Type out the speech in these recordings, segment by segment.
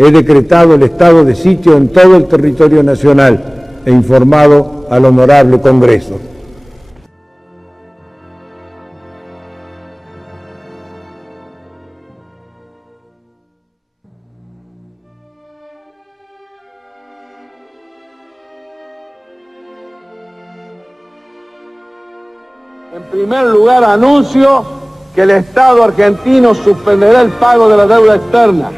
He decretado el estado de sitio en todo el territorio nacional e informado al Honorable Congreso. En primer lugar, anuncio que el Estado argentino suspenderá el pago de la deuda externa.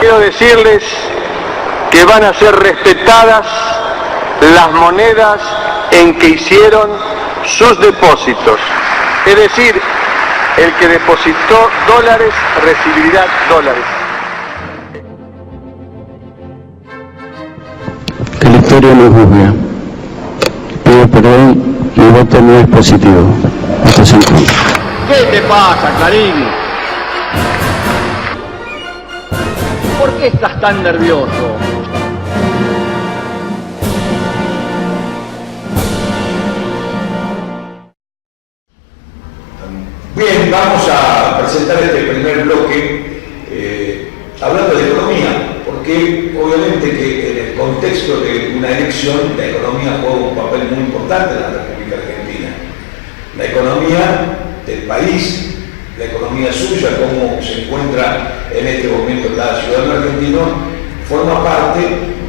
Quiero decirles que van a ser respetadas las monedas en que hicieron sus depósitos. Es decir, el que depositó dólares recibirá dólares. Que la historia no juzgue. Pido perdón, mi voto no es positivo. Voto en contra. ¿Qué te pasa, Clarín? ¿Por qué estás tan nervioso? Bien, vamos a presentar este primer bloque hablando de economía, porque obviamente que en el contexto de una elección la economía juega un papel muy importante en la República Argentina. La economía del país, la economía suya, cómo se encuentra en este momento cada ciudadano argentino, forma parte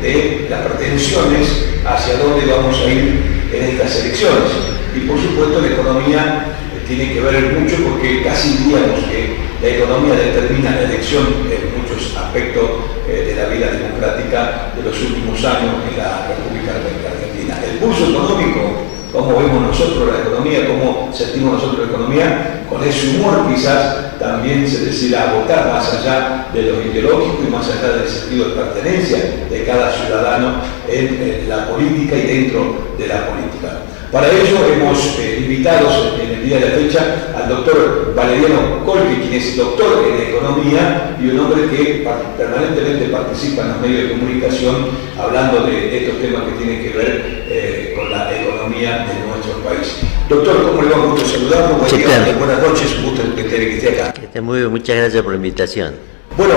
de las pretensiones hacia dónde vamos a ir en estas elecciones. Y por supuesto la economía tiene que ver mucho porque casi diríamos que la economía determina la elección en muchos aspectos de la vida democrática de los últimos años en la República Argentina. El pulso económico, cómo vemos nosotros la economía, cómo sentimos nosotros la economía, con ese humor quizás también se decida votar más allá de lo ideológico y más allá del sentido de pertenencia de cada ciudadano en la política y dentro de la política. Para ello hemos invitado en el día de la fecha al doctor Valeriano Colque, quien es doctor en economía y un hombre que permanentemente participa en los medios de comunicación hablando de estos temas que tienen que ver con la economía de nuestro país. Doctor, ¿cómo le va? Un gusto saludarlo. Buenas noches, un gusto que esté acá. Muy bien, muchas gracias por la invitación. Bueno,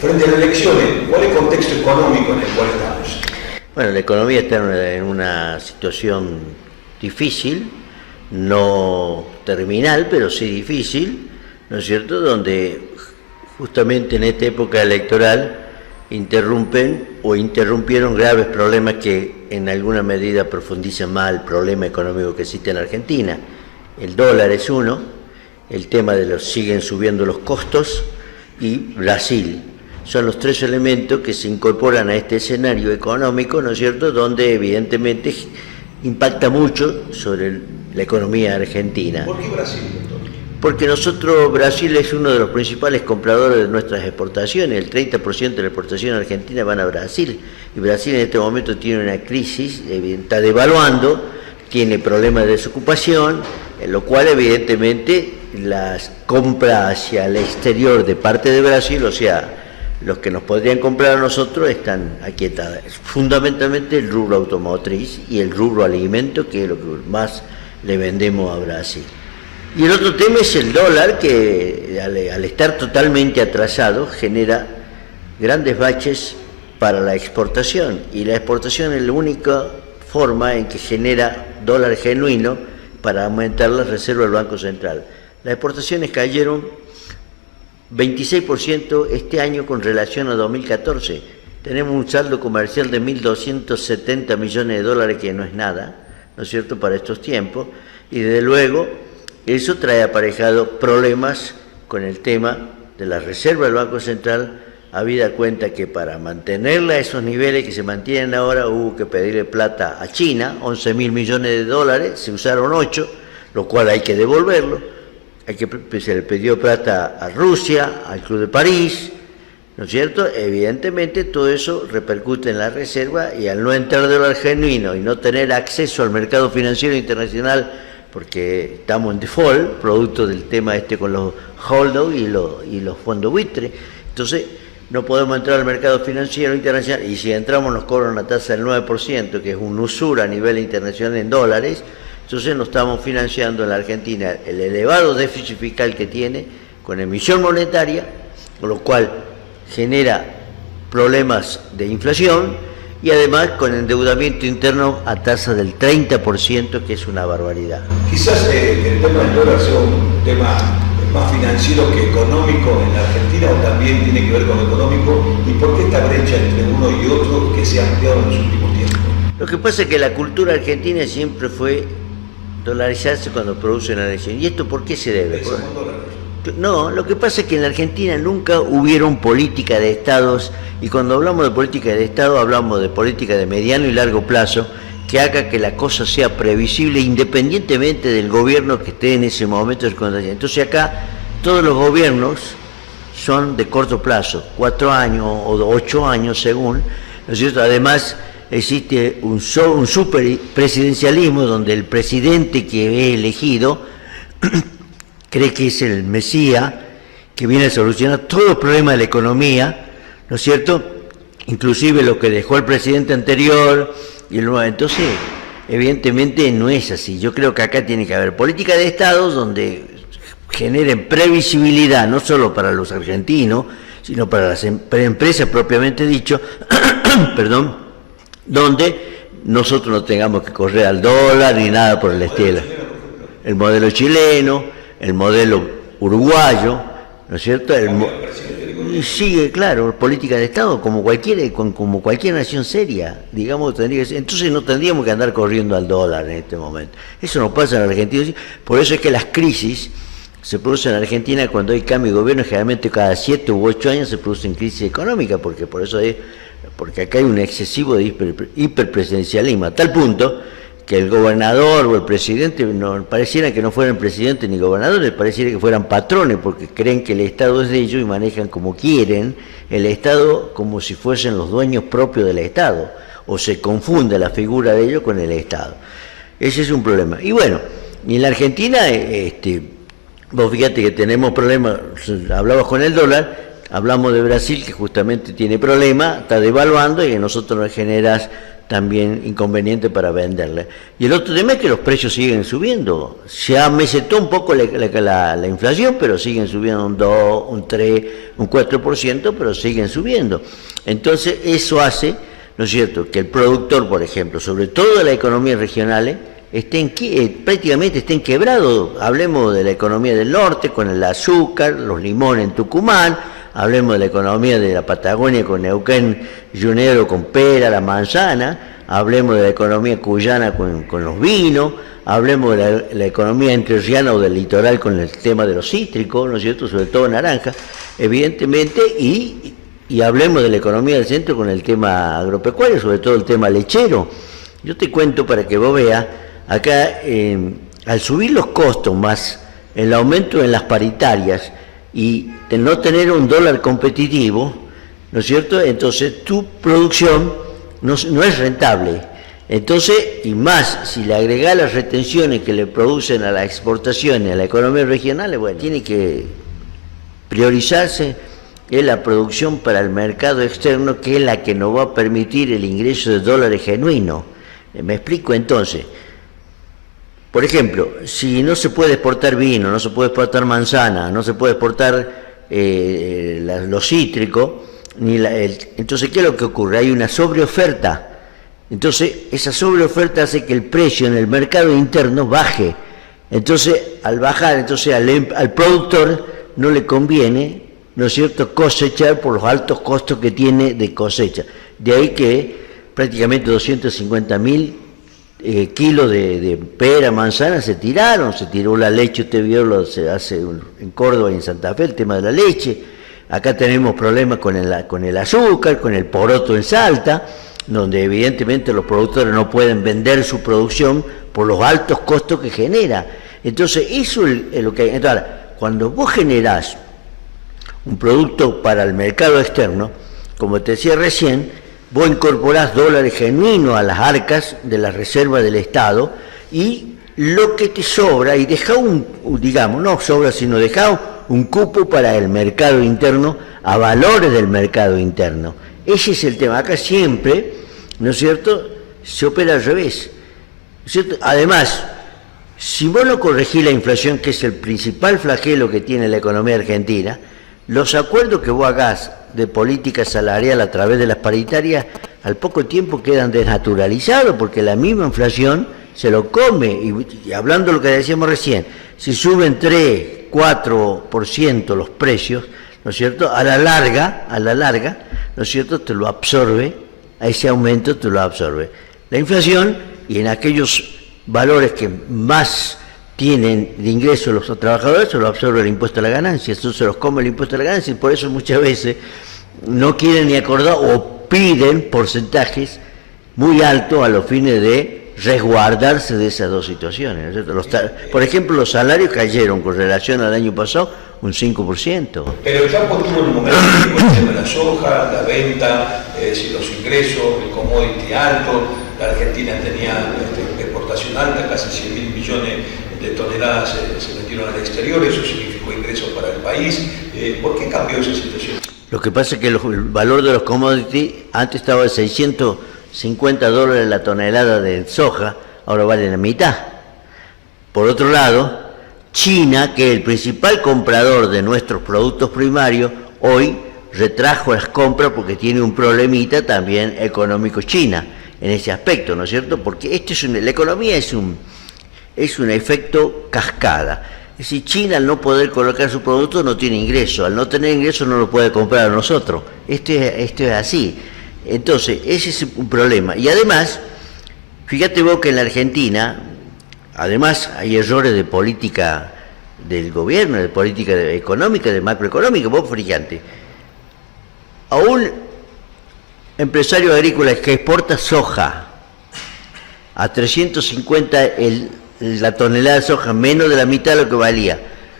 frente a las elecciones, ¿cuál es el contexto económico en el cual estamos? Bueno, la economía está en una situación difícil, no terminal, pero sí difícil, ¿no es cierto?, donde justamente en esta época electoral interrumpieron graves problemas que en alguna medida profundizan más el problema económico que existe en Argentina. El dólar es uno, el tema de los siguen subiendo los costos y Brasil. Son los tres elementos que se incorporan a este escenario económico, ¿no es cierto?, donde evidentemente impacta mucho sobre la economía argentina. ¿Por qué Brasil, doctor? Porque Brasil es uno de los principales compradores de nuestras exportaciones, el 30% de la exportación argentina van a Brasil, y Brasil en este momento tiene una crisis, está devaluando, tiene problemas de desocupación, en lo cual evidentemente las compras hacia el exterior de parte de Brasil, o sea, los que nos podrían comprar a nosotros están aquietadas. Fundamentalmente el rubro automotriz y el rubro alimento, que es lo que más le vendemos a Brasil. Y el otro tema es el dólar, que al estar totalmente atrasado genera grandes baches para la exportación. Y la exportación es la única forma en que genera dólar genuino para aumentar las reservas del Banco Central. Las exportaciones cayeron 26% este año con relación a 2014. Tenemos un saldo comercial de 1.270 millones de dólares, que no es nada, ¿no es cierto?, para estos tiempos. Y desde luego, eso trae aparejado problemas con el tema de la reserva del Banco Central, habida cuenta que para mantenerla a esos niveles que se mantienen ahora hubo que pedirle plata a China, 11.000 millones de dólares, se usaron 8, lo cual hay que devolverlo. Se le pidió plata a Rusia, al Club de París, ¿no es cierto? Evidentemente todo eso repercute en la reserva, y al no entrar dólar genuino y no tener acceso al mercado financiero internacional, porque estamos en default, producto del tema con los holdouts y los fondos buitre, entonces no podemos entrar al mercado financiero internacional, y si entramos nos cobran una tasa del 9%, que es un usura a nivel internacional en dólares. Entonces nos estamos financiando en la Argentina el elevado déficit fiscal que tiene con emisión monetaria con lo cual genera problemas de inflación y además con endeudamiento interno a tasa del 30%, que es una barbaridad. Quizás el tema del dólar sea un tema más financiero que económico en la Argentina, o también tiene que ver con lo económico, y por qué esta brecha entre uno y otro que se ha ampliado en los últimos tiempos. Lo que pasa es que la cultura argentina siempre fue dolarizarse cuando producen la elección. ¿Y esto por qué se debe? No, lo que pasa es que en la Argentina nunca hubieron política de estados, y cuando hablamos de política de estado hablamos de política de mediano y largo plazo, que haga que la cosa sea previsible independientemente del gobierno que esté en ese momento. Entonces acá todos los gobiernos son de corto plazo, 4 años o 8 años según, ¿no es cierto? Además existe un super presidencialismo donde el presidente que es elegido cree que es el Mesías, que viene a solucionar todos los problemas de la economía, ¿no es cierto? Inclusive lo que dejó el presidente anterior y el nuevo. Entonces, evidentemente no es así. Yo creo que acá tiene que haber política de estados donde generen previsibilidad, no solo para los argentinos, sino para las empresas propiamente dicho, perdón, donde nosotros no tengamos que correr al dólar ni nada por el estilo. El modelo chileno, el modelo uruguayo, ¿no es cierto? Y sigue, claro, política de Estado, como cualquier nación seria, digamos, tendría que ser. Entonces no tendríamos que andar corriendo al dólar en este momento. Eso no pasa en Argentina. Por eso es que las crisis se producen en Argentina cuando hay cambio de gobierno, generalmente cada 7 u 8 años se producen crisis económicas, porque acá hay un excesivo de hiperpresidencialismo, a tal punto que el gobernador o el presidente pareciera que no fueran presidentes ni gobernadores, pareciera que fueran patrones, porque creen que el Estado es de ellos y manejan como quieren el Estado, como si fuesen los dueños propios del Estado, o se confunde la figura de ellos con el Estado. Ese es un problema. Y bueno, y en la Argentina, vos fíjate que tenemos problemas, hablabas con el dólar, hablamos de Brasil, que justamente tiene problemas, está devaluando y a nosotros nos generas también inconveniente para venderle. Y el otro tema es que los precios siguen subiendo. Se amesetó un poco la inflación, pero siguen subiendo un 2, un 3, un 4%, pero siguen subiendo. Entonces eso hace, ¿no es cierto?, que el productor, por ejemplo, sobre todo de las economías regionales, prácticamente estén quebrados. Hablemos de la economía del norte con el azúcar, los limones en Tucumán, hablemos de la economía de la Patagonia con Neuquén, Junero con pera, la manzana, hablemos de la economía cuyana con los vinos, hablemos de la economía entrerriana o del litoral con el tema de los cítricos, ¿no es cierto?, sobre todo naranja, evidentemente, y hablemos de la economía del centro con el tema agropecuario, sobre todo el tema lechero. Yo te cuento para que vos veas, acá al subir los costos más el aumento en las paritarias y de no tener un dólar competitivo, ¿no es cierto?, entonces tu producción no es rentable. Entonces, y más, si le agregás las retenciones que le producen a la exportación y a la economía regional, bueno, tiene que priorizarse en la producción para el mercado externo, que es la que nos va a permitir el ingreso de dólares genuinos. Me explico entonces. Por ejemplo, si no se puede exportar vino, no se puede exportar manzana, no se puede exportar los cítricos, entonces, ¿qué es lo que ocurre? Hay una sobreoferta. Entonces, esa sobreoferta hace que el precio en el mercado interno baje. Entonces, al bajar, entonces al productor no le conviene, ¿no es cierto?, cosechar por los altos costos que tiene de cosecha. De ahí que prácticamente 250.000 kilos de pera, manzana se tiró la leche, usted vio, se hace en Córdoba y en Santa Fe el tema de la leche. Acá tenemos problemas con el azúcar, con el poroto en Salta, donde evidentemente los productores no pueden vender su producción por los altos costos que genera. Entonces, eso es lo que hay. Entonces, ahora, cuando vos generás un producto para el mercado externo, como te decía recién, vos incorporás dólares genuinos a las arcas de la reserva del Estado, y lo que te sobra, y dejá un cupo para el mercado interno, a valores del mercado interno. Ese es el tema. Acá siempre, ¿no es cierto?, se opera al revés, ¿no es cierto? Además, si vos no corregís la inflación, que es el principal flagelo que tiene la economía argentina, los acuerdos que vos hagas de política salarial a través de las paritarias, al poco tiempo quedan desnaturalizados porque la misma inflación se lo come. Y hablando de lo que decíamos recién, si suben 3, 4% los precios, ¿no es cierto? A la larga, ¿no es cierto? Te lo absorbe, a ese aumento te lo absorbe la inflación, y en aquellos valores que más tienen de ingreso los trabajadores se lo absorbe el impuesto a la ganancia, eso se los come el impuesto a la ganancia, y por eso muchas veces no quieren ni acordar o piden porcentajes muy altos a los fines de resguardarse de esas dos situaciones, ¿no? Por ejemplo, los salarios cayeron con relación al año pasado un 5%. Pero el campo tuvo un momento con el tema de la soja, la venta, los ingresos, el commodity alto. La Argentina tenía exportación alta, casi 100.000 millones de toneladas se metieron al exterior, eso significó ingresos para el país. ¿Por qué cambió esa situación? Lo que pasa es que el valor de los commodities antes estaba de $650 la tonelada de soja, ahora vale la mitad. Por otro lado, China, que es el principal comprador de nuestros productos primarios, hoy retrajo las compras porque tiene un problemita también económico China en ese aspecto, ¿no es cierto? Porque la economía es un efecto cascada. Es decir, China al no poder colocar su producto no tiene ingreso, al no tener ingreso no lo puede comprar a nosotros. Esto es así. Entonces, ese es un problema. Y además, fíjate vos que en la Argentina, además hay errores de política del gobierno, de política económica, de macroeconómica. Vos fíjate, a un empresario agrícola que exporta soja a 350 la tonelada de soja, menos de la mitad de lo que valía,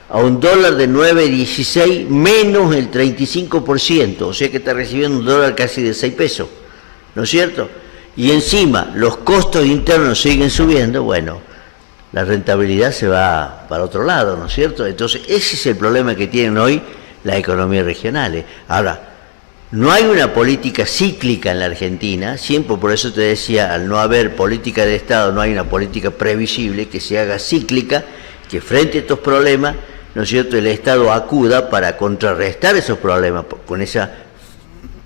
a $1 de 9.16, menos el 35%, o sea que está recibiendo $1 casi de 6 pesos, ¿no es cierto? Y encima los costos internos siguen subiendo, bueno, la rentabilidad se va para otro lado, ¿no es cierto? Entonces ese es el problema que tienen hoy las economías regionales. Ahora, no hay una política cíclica en la Argentina, siempre por eso te decía, al no haber política de Estado, no hay una política previsible que se haga cíclica, que frente a estos problemas, ¿no es cierto?, el Estado acuda para contrarrestar esos problemas con esa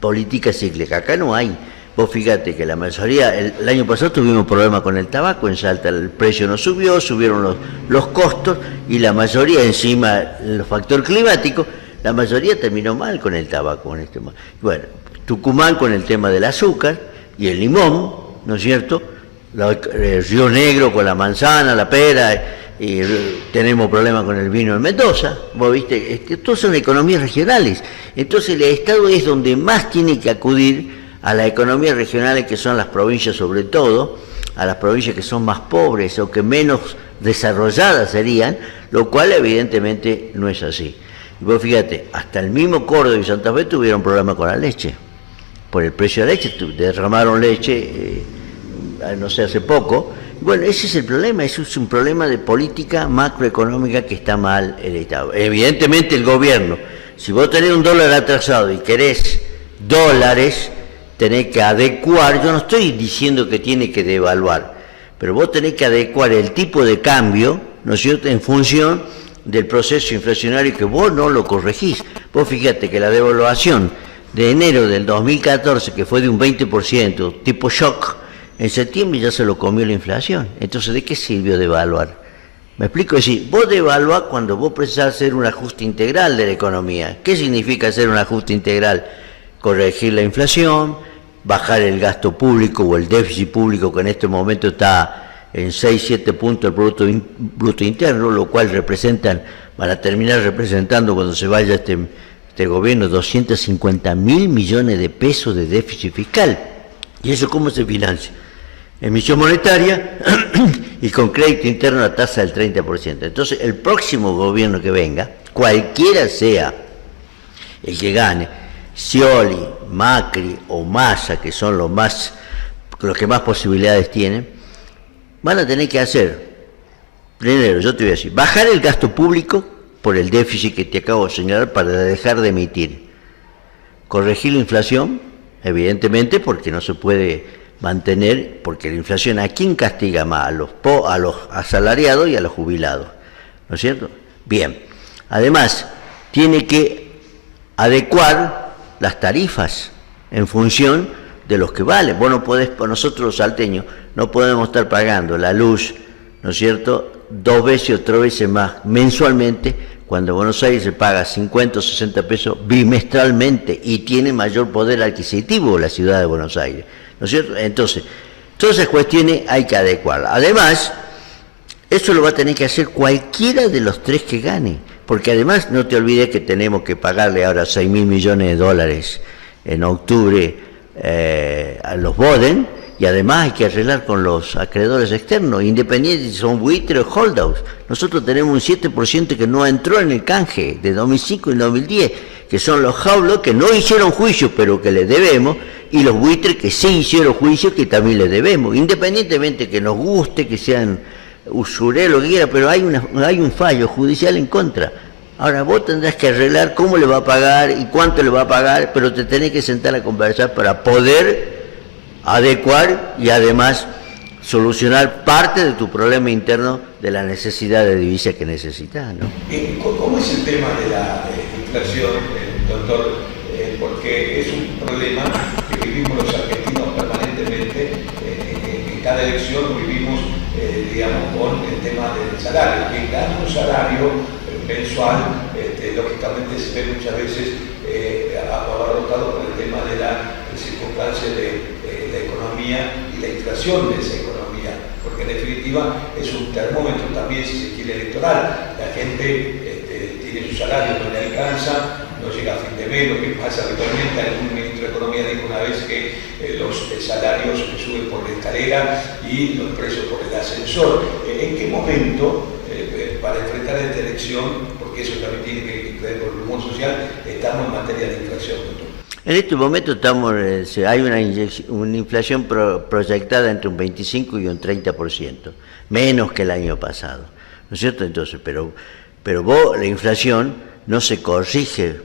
política cíclica. Acá no hay. Vos fíjate que la mayoría, el año pasado tuvimos problemas con el tabaco, en Salta el precio no subió, subieron los costos, y la mayoría, encima el factor climático, la mayoría terminó mal con el tabaco. Bueno, Tucumán con el tema del azúcar y el limón, ¿no es cierto? El Río Negro con la manzana, la pera, y tenemos problemas con el vino en Mendoza. Vos viste, todas son economías regionales. Entonces el Estado es donde más tiene que acudir a las economías regionales, que son las provincias sobre todo, a las provincias que son más pobres o que menos desarrolladas serían, lo cual evidentemente no es así. Y vos fíjate, hasta el mismo Córdoba y Santa Fe tuvieron problemas con la leche, por el precio de la leche, derramaron leche, no sé, hace poco. Bueno, ese es el problema, ese es un problema de política macroeconómica que está mal el Estado. Evidentemente el gobierno, si vos tenés $1 atrasado y querés dólares, tenés que adecuar, yo no estoy diciendo que tiene que devaluar, pero vos tenés que adecuar el tipo de cambio, ¿no es cierto?, en función del proceso inflacionario, que vos no lo corregís. Vos fíjate que la devaluación de enero del 2014, que fue de un 20%, tipo shock, en septiembre ya se lo comió la inflación. Entonces, ¿de qué sirvió devaluar? ¿Me explico? Es decir, vos devaluás cuando vos precisás hacer un ajuste integral de la economía. ¿Qué significa hacer un ajuste integral? Corregir la inflación, bajar el gasto público o el déficit público, que en este momento está en 6-7 puntos del bruto interno, lo cual van a terminar representando, cuando se vaya este gobierno, 250.000 millones de pesos de déficit fiscal. ¿Y eso cómo se financia? Emisión monetaria y con crédito interno a tasa del 30%. Entonces, el próximo gobierno que venga, cualquiera sea el que gane, Scioli, Macri o Massa, que son los que más posibilidades tienen, van a tener que hacer, primero, yo te voy a decir, bajar el gasto público por el déficit que te acabo de señalar para dejar de emitir, corregir la inflación, evidentemente, porque no se puede mantener, porque la inflación, ¿a quién castiga más? A los asalariados y a los jubilados, ¿no es cierto? Bien, además, tiene que adecuar las tarifas en función de los que valen. Vos no podés, nosotros los salteños, no podemos estar pagando la luz, ¿no es cierto?, 2 veces o 3 veces más mensualmente, cuando Buenos Aires se paga 50 o 60 pesos bimestralmente y tiene mayor poder adquisitivo la ciudad de Buenos Aires, ¿no es cierto? Entonces, todas esas cuestiones hay que adecuarlas. Además, eso lo va a tener que hacer cualquiera de los 3 que gane, porque además no te olvides que tenemos que pagarle ahora 6.000 millones de dólares en octubre a los Boden, y además hay que arreglar con los acreedores externos, independientes si son buitres o holdouts. Nosotros tenemos un 7% que no entró en el canje de 2005 y 2010, que son los holdouts que no hicieron juicio, pero que les debemos, y los buitres que sí hicieron juicio, que también les debemos, independientemente que nos guste, que sean usureros, lo que quiera, pero hay un fallo judicial en contra. Ahora vos tendrás que arreglar cómo le va a pagar y cuánto le va a pagar, pero te tenés que sentar a conversar para poder adecuar y además solucionar parte de tu problema interno de la necesidad de divisa que necesitas, ¿no? ¿Cómo es el tema de la inflación, doctor? Porque es un problema que vivimos los argentinos permanentemente. En cada elección vivimos, digamos, con el tema del salario. Quien gana un salario mensual, lógicamente se ve muchas veces abarrotado por el tema de la circunstancia de la economía y la inflación de esa economía, porque en definitiva es un termómetro también, si se quiere, electoral. La gente tiene su salario, no le alcanza, no llega a fin de mes. Lo que pasa habitualmente, algún ministro de Economía dijo una vez que los salarios suben por la escalera y los precios por el ascensor. ¿En qué momento, para enfrentar esta elección, porque eso también tiene que ver con el humor social, estamos en materia de inflación, doctor? En este momento hay una inflación proyectada entre un 25 y un 30%, menos que el año pasado, ¿no es cierto? Entonces, pero la inflación no se corrige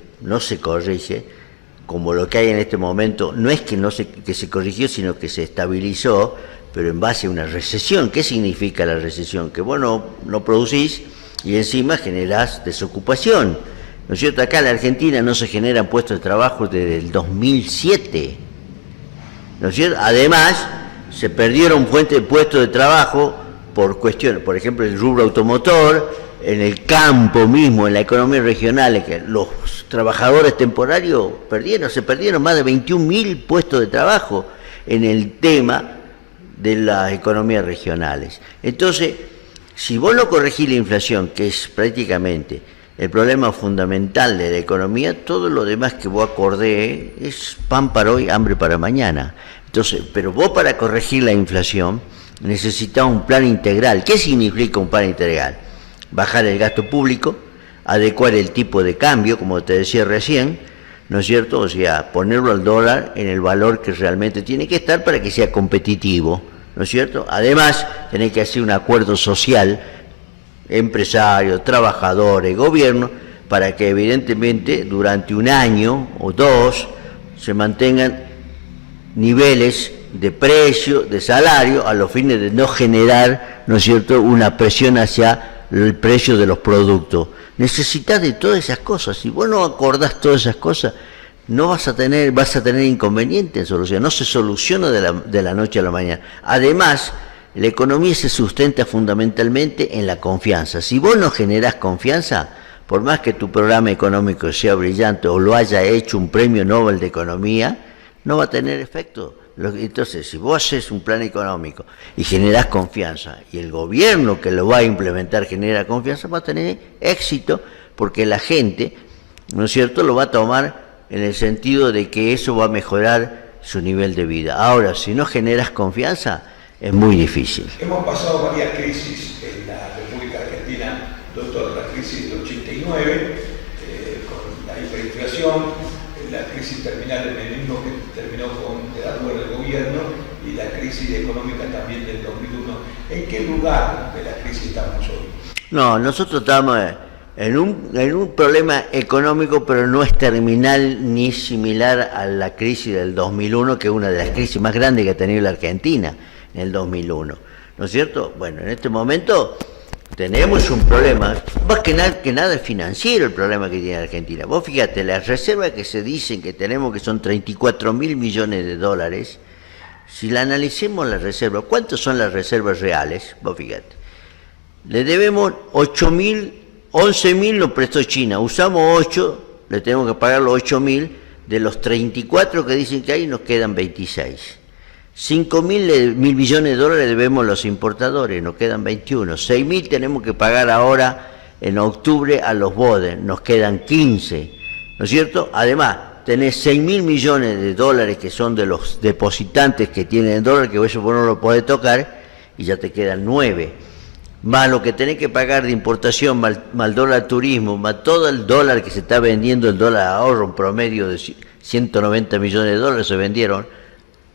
como lo que hay en este momento. No es que se corrigió, sino que se estabilizó, pero en base a una recesión. ¿Qué significa la recesión? Que vos no producís y encima generás desocupación, ¿no es cierto? Acá en la Argentina no se generan puestos de trabajo desde el 2007, ¿no es cierto? Además, se perdieron fuentes de puestos de trabajo por cuestiones, por ejemplo, el rubro automotor, en el campo mismo, en la economía regional, que los trabajadores temporarios se perdieron más de 21.000 puestos de trabajo en el tema de las economías regionales. Entonces, si vos no corregís la inflación, que es prácticamente el problema fundamental de la economía, todo lo demás que vos acordé es pan para hoy, hambre para mañana. Entonces, pero vos para corregir la inflación necesitas un plan integral. ¿Qué significa un plan integral? Bajar el gasto público, adecuar el tipo de cambio, como te decía recién, ¿no es cierto? O sea, ponerlo al dólar en el valor que realmente tiene que estar para que sea competitivo, ¿no es cierto? Además, tenés que hacer un acuerdo social, empresarios, trabajadores, gobierno, para que evidentemente durante un año o 2 se mantengan niveles de precio, de salario, a los fines de no generar, ¿no es cierto?, una presión hacia el precio de los productos. Necesitas de todas esas cosas. Si vos no acordás todas esas cosas, vas a tener inconvenientes en solución. No se soluciona de la noche a la mañana. Además, la economía se sustenta fundamentalmente en la confianza. Si vos no generás confianza, por más que tu programa económico sea brillante o lo haya hecho un premio Nobel de Economía, no va a tener efecto. Entonces, si vos haces un plan económico y generás confianza, y el gobierno que lo va a implementar genera confianza, va a tener éxito, porque la gente, ¿no es cierto?, lo va a tomar en el sentido de que eso va a mejorar su nivel de vida. Ahora, si no generas confianza, es muy difícil. Hemos pasado varias crisis en la República Argentina, doctor. La crisis del 89, con la hiperinflación, la crisis terminal del menemismo que terminó con la rueda del gobierno, y la crisis económica también del 2001. ¿En qué lugar de la crisis estamos hoy? No, nosotros estamos en un problema económico, pero no es terminal ni similar a la crisis del 2001, que es una de las crisis más grandes que ha tenido la Argentina en el 2001, ¿no es cierto? Bueno, en este momento tenemos un problema, más que nada financiero el problema que tiene Argentina. Vos fíjate, las reservas que se dicen que tenemos, que son 34.000 millones de dólares, si la analicemos las reservas, ¿cuántas son las reservas reales? Vos fíjate, le debemos 8.000, 11.000 lo prestó China, usamos 8, le tenemos que pagar los 8.000, de los 34 que dicen que hay nos quedan 26. 5.000 millones de dólares debemos los importadores, nos quedan 21. 6.000 tenemos que pagar ahora en octubre a los BODE, nos quedan 15, ¿no es cierto? Además, tenés 6.000 millones de dólares que son de los depositantes que tienen dólares, que eso vos no lo podés tocar, y ya te quedan 9. Más lo que tenés que pagar de importación, más dólar turismo, más todo el dólar que se está vendiendo, el dólar ahorro, un promedio de 190 millones de dólares se vendieron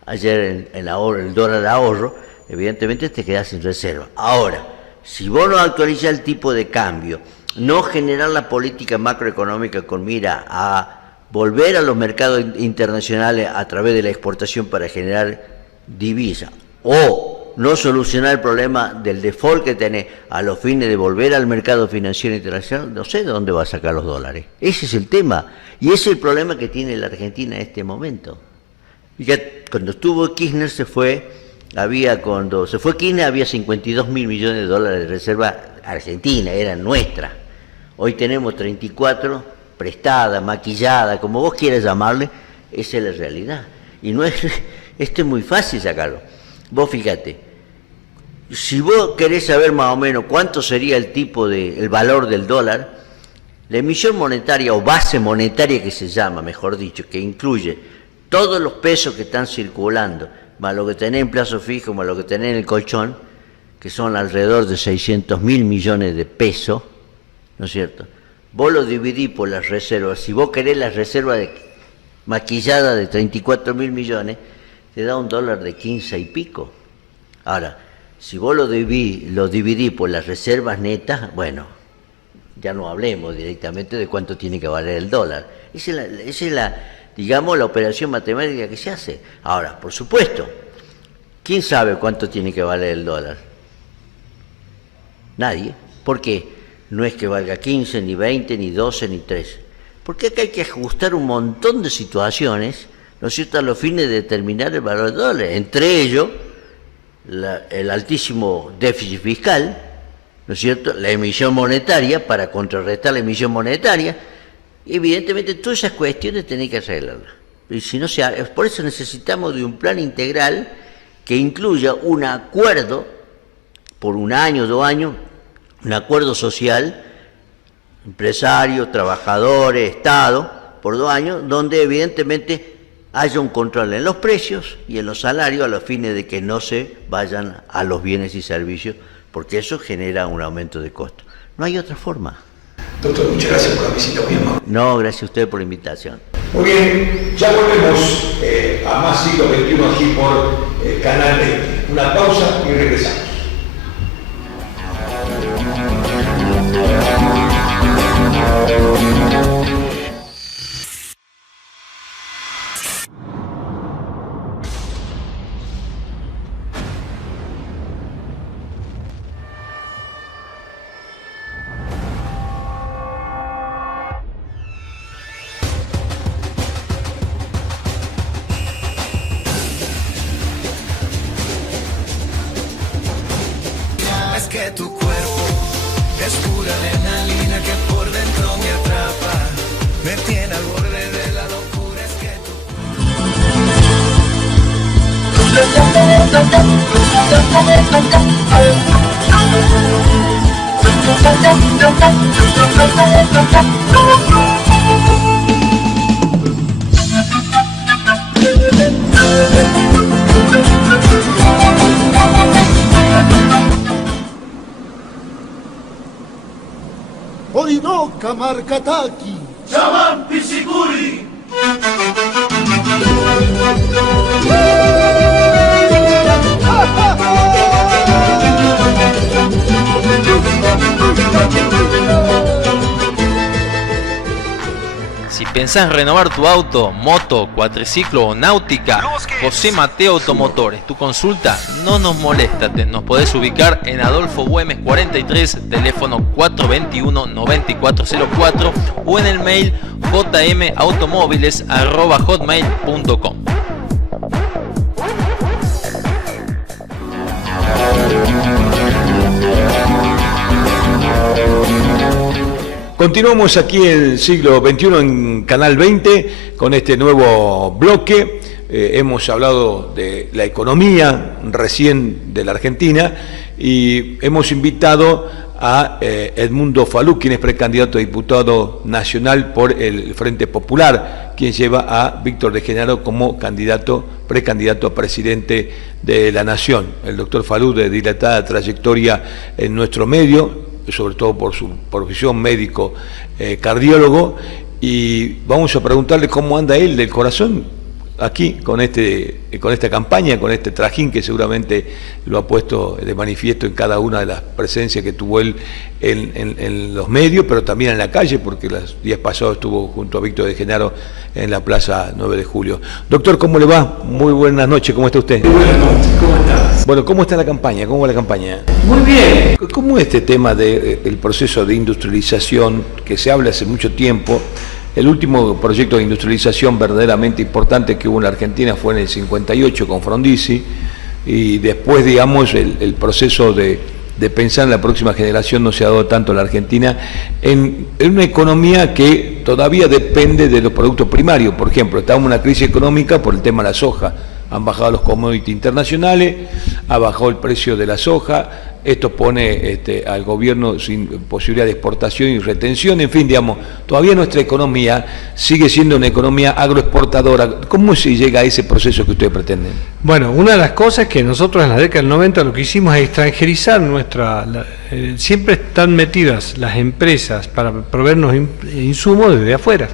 ayer en ahorro, el dólar ahorro, evidentemente te quedas sin reserva. Ahora, si vos no actualizás el tipo de cambio, no generar la política macroeconómica con mira a volver a los mercados internacionales a través de la exportación para generar divisa, o no solucionar el problema del default que tenés a los fines de volver al mercado financiero internacional, no sé de dónde va a sacar los dólares. Ese es el tema, y ese es el problema que tiene la Argentina en este momento. Fíjate, cuando estuvo Kirchner cuando se fue Kirchner había 52.000 millones de dólares de reserva argentina, era nuestra. Hoy tenemos 34, prestada, maquillada, como vos quieras llamarle, esa es la realidad. Y no es, esto es muy fácil sacarlo. Vos fíjate, si vos querés saber más o menos cuánto sería el valor del dólar, la emisión monetaria o base monetaria que se llama, mejor dicho, que incluye todos los pesos que están circulando, más lo que tenés en plazo fijo, más lo que tenés en el colchón, que son alrededor de 600.000 millones de pesos, ¿no es cierto? Vos lo dividís por las reservas. Si vos querés las reservas maquilladas de 34.000 millones, te da un dólar de 15 y pico. Ahora, si vos lo dividís por las reservas netas, bueno, ya no hablemos directamente de cuánto tiene que valer el dólar. Esa es la operación matemática que se hace. Ahora, por supuesto, ¿quién sabe cuánto tiene que valer el dólar? Nadie. ¿Por qué? No es que valga 15, ni 20, ni 12, ni 13. Porque acá hay que ajustar un montón de situaciones, ¿no es cierto?, a los fines de determinar el valor del dólar. Entre ellos, el altísimo déficit fiscal, ¿no es cierto?, la emisión monetaria, para contrarrestar la emisión monetaria. Evidentemente, todas esas cuestiones tenés que arreglarlas. Y si no por eso necesitamos de un plan integral que incluya un acuerdo por 1 año, 2 años, un acuerdo social, empresarios, trabajadores, Estado, por 2 años, donde evidentemente haya un control en los precios y en los salarios a los fines de que no se vayan a los bienes y servicios, porque eso genera un aumento de costos. No hay otra forma. Doctor, muchas gracias por la visita, muy amable. No, gracias a usted por la invitación. Muy bien, ya volvemos a más siglo XXI aquí por Canal 20. Una pausa y regresamos. Que tu cuerpo es pura adrenalina que por dentro me atrapa, me tiene al borde de la locura. Es que Orinoca Marcataki, Chaman Pichicuri. Si ¿Pensás renovar tu auto, moto, cuatriciclo o náutica? José Mateo Automotores, tu consulta no nos molesta. Nos podés ubicar en Adolfo Güemes 43, teléfono 421-9404 o en el mail jmautomóviles@hotmail.com. Continuamos aquí en el siglo XXI en Canal 20 con este nuevo bloque. Hemos hablado de la economía recién de la Argentina y hemos invitado a Edmundo Falú, quien es precandidato a diputado nacional por el Frente Popular, quien lleva a Víctor de Genaro como precandidato a presidente de la Nación. El doctor Falú, de dilatada trayectoria en nuestro medio, sobre todo por su profesión médico cardiólogo, y vamos a preguntarle cómo anda él del corazón aquí con esta campaña, con este trajín que seguramente lo ha puesto de manifiesto en cada una de las presencias que tuvo él en los medios, pero también en la calle, porque los días pasados estuvo junto a Víctor de Genaro en la Plaza 9 de Julio. Doctor, ¿cómo le va? Muy buenas noches, ¿cómo está usted? Muy buenas noches, ¿cómo estás? Bueno, ¿cómo está la campaña? ¿Cómo va la campaña? Muy bien. ¿Cómo es este tema del proceso de industrialización que se habla hace mucho tiempo? El último proyecto de industrialización verdaderamente importante que hubo en la Argentina fue en el 58 con Frondizi, y después, digamos, el proceso de pensar en la próxima generación no se ha dado tanto en la Argentina, en una economía que todavía depende de los productos primarios. Por ejemplo, estamos en una crisis económica por el tema de la soja. Han bajado los commodities internacionales, ha bajado el precio de la soja, esto pone al gobierno sin posibilidad de exportación y retención, en fin, digamos, todavía nuestra economía sigue siendo una economía agroexportadora. ¿Cómo se llega a ese proceso que ustedes pretenden? Bueno, una de las cosas que nosotros en la década del 90 lo que hicimos es extranjerizar siempre están metidas las empresas para proveernos insumos desde afuera.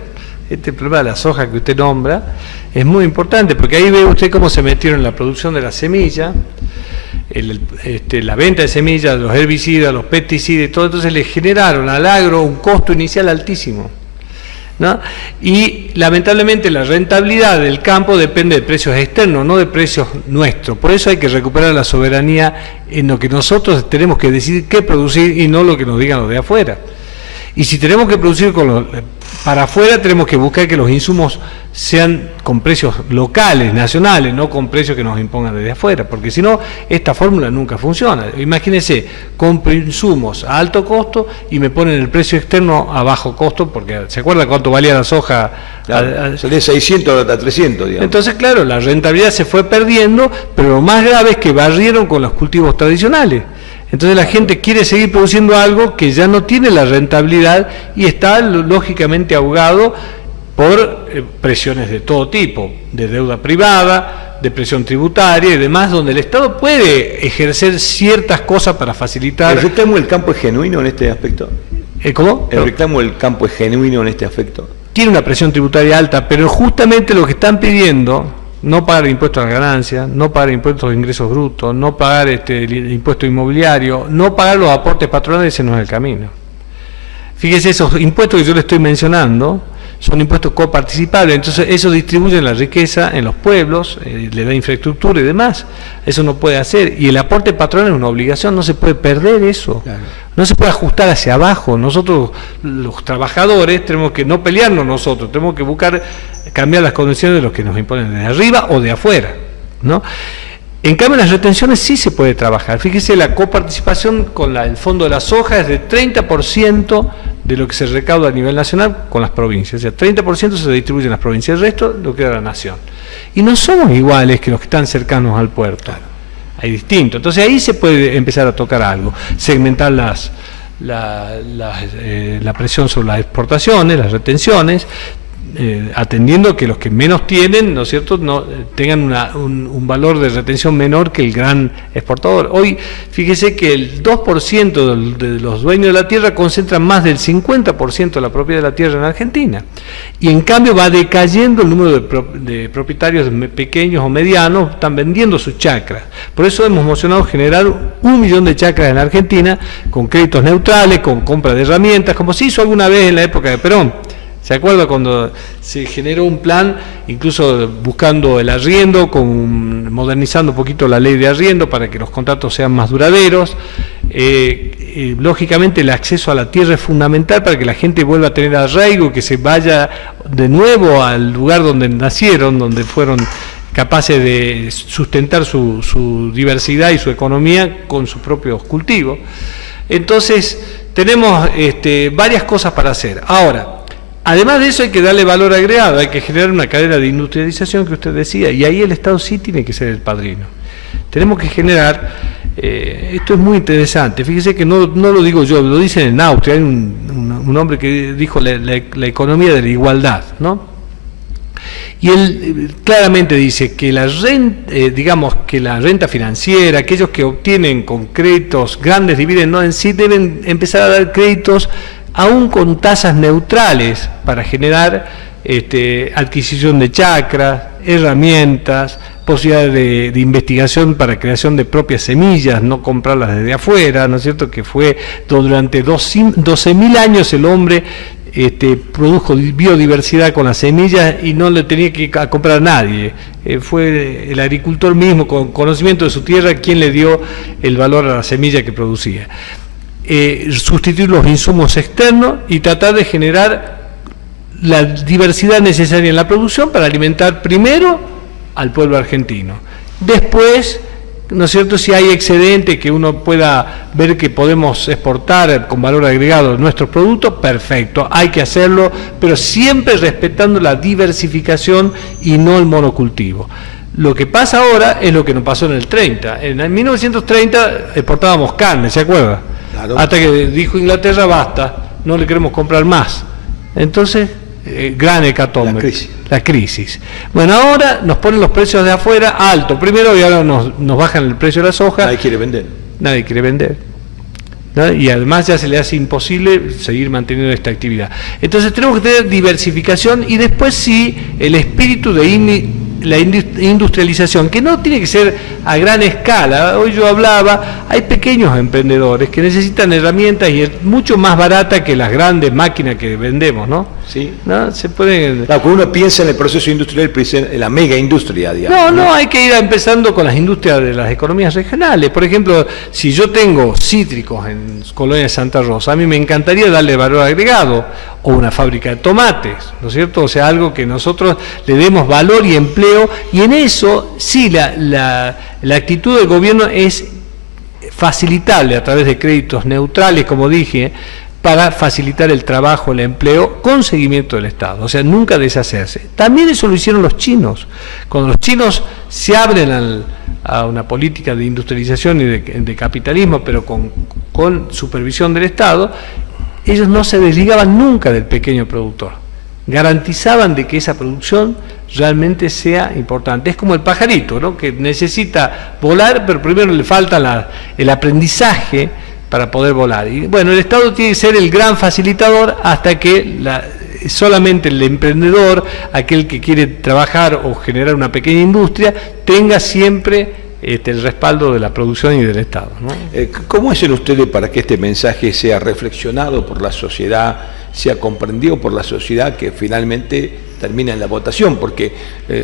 Este problema de la soja que usted nombra es muy importante, porque ahí ve usted cómo se metieron en la producción de la semilla, la venta de semillas, los herbicidas, los pesticidas y todo. Entonces le generaron al agro un costo inicial altísimo, ¿no? Y lamentablemente la rentabilidad del campo depende de precios externos, no de precios nuestros. Por eso hay que recuperar la soberanía en lo que nosotros tenemos que decidir qué producir y no lo que nos digan los de afuera. Y si tenemos que producir para afuera, tenemos que buscar que los insumos sean con precios locales, nacionales, no con precios que nos impongan desde afuera, porque si no, esta fórmula nunca funciona. Imagínense, compro insumos a alto costo y me ponen el precio externo a bajo costo, porque ¿se acuerda cuánto valía la soja? Claro, salía 600 a 300, digamos. Entonces, claro, la rentabilidad se fue perdiendo, pero lo más grave es que barrieron con los cultivos tradicionales. Entonces la gente quiere seguir produciendo algo que ya no tiene la rentabilidad y está lógicamente ahogado por presiones de todo tipo, de deuda privada, de presión tributaria y demás, donde el Estado puede ejercer ciertas cosas para facilitar. ¿El reclamo del campo es genuino en este aspecto? ¿Cómo? ¿El reclamo del campo es genuino en este aspecto? Tiene una presión tributaria alta, pero justamente lo que están pidiendo: no pagar impuestos a la ganancia, no pagar impuestos de ingresos brutos, no pagar el impuesto inmobiliario, no pagar los aportes patronales, ese no es el camino. Fíjese, esos impuestos que yo le estoy mencionando son impuestos coparticipables, entonces eso distribuye la riqueza en los pueblos, le da infraestructura y demás. Eso no puede hacer, y el aporte patronal es una obligación, no se puede perder eso. Claro. No se puede ajustar hacia abajo. Nosotros, los trabajadores, tenemos que no pelearnos nosotros, tenemos que buscar cambiar las condiciones de los que nos imponen de arriba o de afuera, ¿no? En cambio, las retenciones sí se puede trabajar. Fíjese, la coparticipación con el fondo de la soja es de 30% de lo que se recauda a nivel nacional con las provincias. O sea, 30% se distribuye en las provincias, el resto lo queda la nación. Y no somos iguales que los que están cercanos al puerto. Claro. Hay distinto. Entonces ahí se puede empezar a tocar algo, segmentar la presión sobre las exportaciones, las retenciones, atendiendo que los que menos tienen, ¿no es cierto?, tengan un valor de retención menor que el gran exportador. Hoy, fíjese que el 2% de los dueños de la tierra concentran más del 50% de la propiedad de la tierra en Argentina. Y en cambio va decayendo el número de propietarios pequeños o medianos, están vendiendo sus chacras. Por eso hemos mocionado generar 1 millón de chacras en Argentina, con créditos neutrales, con compra de herramientas, como se hizo alguna vez en la época de Perón. ¿Se acuerda cuando se generó un plan, incluso buscando el arriendo, modernizando un poquito la ley de arriendo para que los contratos sean más duraderos? Lógicamente el acceso a la tierra es fundamental para que la gente vuelva a tener arraigo, que se vaya de nuevo al lugar donde nacieron, donde fueron capaces de sustentar su diversidad y su economía con sus propios cultivos. Entonces tenemos varias cosas para hacer. Ahora, además de eso hay que darle valor agregado, hay que generar una cadena de industrialización que usted decía, y ahí el Estado sí tiene que ser el padrino. Tenemos que generar, esto es muy interesante, fíjese que no lo digo yo, lo dicen en Austria, hay un hombre que dijo la economía de la igualdad, ¿no? Y él claramente dice que la renta financiera, aquellos que obtienen con créditos grandes dividendos en sí, deben empezar a dar créditos aún con tasas neutrales para generar adquisición de chacras, herramientas, posibilidades de investigación para creación de propias semillas, no comprarlas desde afuera, ¿no es cierto? Que fue durante 12.000 años el hombre produjo biodiversidad con las semillas y no le tenía que comprar a nadie. Fue el agricultor mismo, con conocimiento de su tierra, quien le dio el valor a la semilla que producía. Sustituir los insumos externos y tratar de generar la diversidad necesaria en la producción para alimentar primero al pueblo argentino. Después, ¿no es cierto?, si hay excedente que uno pueda ver que podemos exportar con valor agregado nuestros productos, perfecto, hay que hacerlo, pero siempre respetando la diversificación y no el monocultivo. Lo que pasa ahora es lo que nos pasó en el 30. En 1930 exportábamos carne, ¿se acuerda? Claro. Hasta que dijo Inglaterra, basta, no le queremos comprar más. Entonces, gran hecatombe, la crisis. Bueno, ahora nos ponen los precios de afuera alto. Primero, y ahora nos bajan el precio de la soja. Nadie quiere vender. Nadie quiere vender, ¿no? Y además ya se le hace imposible seguir manteniendo esta actividad. Entonces tenemos que tener diversificación y después sí el espíritu de la industrialización, que no tiene que ser a gran escala. Hoy yo hablaba, hay pequeños emprendedores que necesitan herramientas y es mucho más barata que las grandes máquinas que vendemos, ¿no? Sí. ¿No? Se pueden... Claro, cuando uno piensa en el proceso industrial, piensa en la mega industria, digamos. No, hay que ir empezando con las industrias de las economías regionales. Por ejemplo, si yo tengo cítricos en Colonia de Santa Rosa, a mí me encantaría darle valor agregado, o una fábrica de tomates, ¿no es cierto? O sea, algo que nosotros le demos valor y empleo, y en eso sí la actitud del gobierno es facilitable a través de créditos neutrales, como dije, para facilitar el trabajo, el empleo, con seguimiento del Estado, o sea, nunca deshacerse. También eso lo hicieron los chinos. Cuando los chinos se abren a una política de industrialización y de capitalismo, pero con supervisión del Estado, ellos no se desligaban nunca del pequeño productor, garantizaban de que esa producción realmente sea importante. Es como el pajarito, ¿no?, que necesita volar, pero primero le falta el aprendizaje para poder volar. Y bueno, el Estado tiene que ser el gran facilitador hasta que solamente el emprendedor, aquel que quiere trabajar o generar una pequeña industria, tenga siempre el respaldo de la producción y del Estado, ¿no? ¿Cómo hacen ustedes para que este mensaje sea reflexionado por la sociedad, sea comprendido por la sociedad, que finalmente termina en la votación? Porque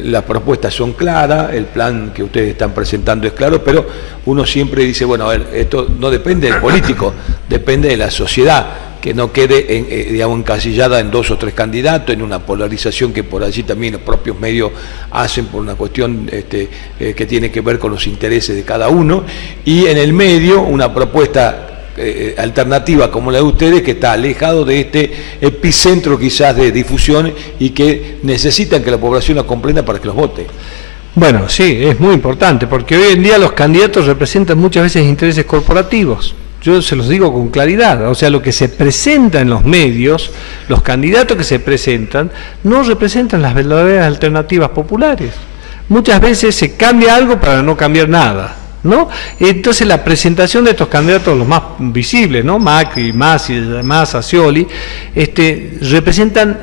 las propuestas son claras, el plan que ustedes están presentando es claro, pero uno siempre dice, bueno, a ver, esto no depende del político, depende de la sociedad, que no quede digamos, encasillada en 2 o 3 candidatos, en una polarización que por allí también los propios medios hacen por una cuestión que tiene que ver con los intereses de cada uno, y en el medio una propuesta alternativa como la de ustedes, que está alejado de este epicentro quizás de difusión y que necesitan que la población lo comprenda para que los vote. Bueno, sí, es muy importante, porque hoy en día los candidatos representan muchas veces intereses corporativos. Yo se los digo con claridad, o sea, lo que se presenta en los medios, los candidatos que se presentan, no representan las verdaderas alternativas populares. Muchas veces se cambia algo para no cambiar nada, ¿no? Entonces la presentación de estos candidatos, los más visibles, ¿no?, Macri, Massa, Scioli, representan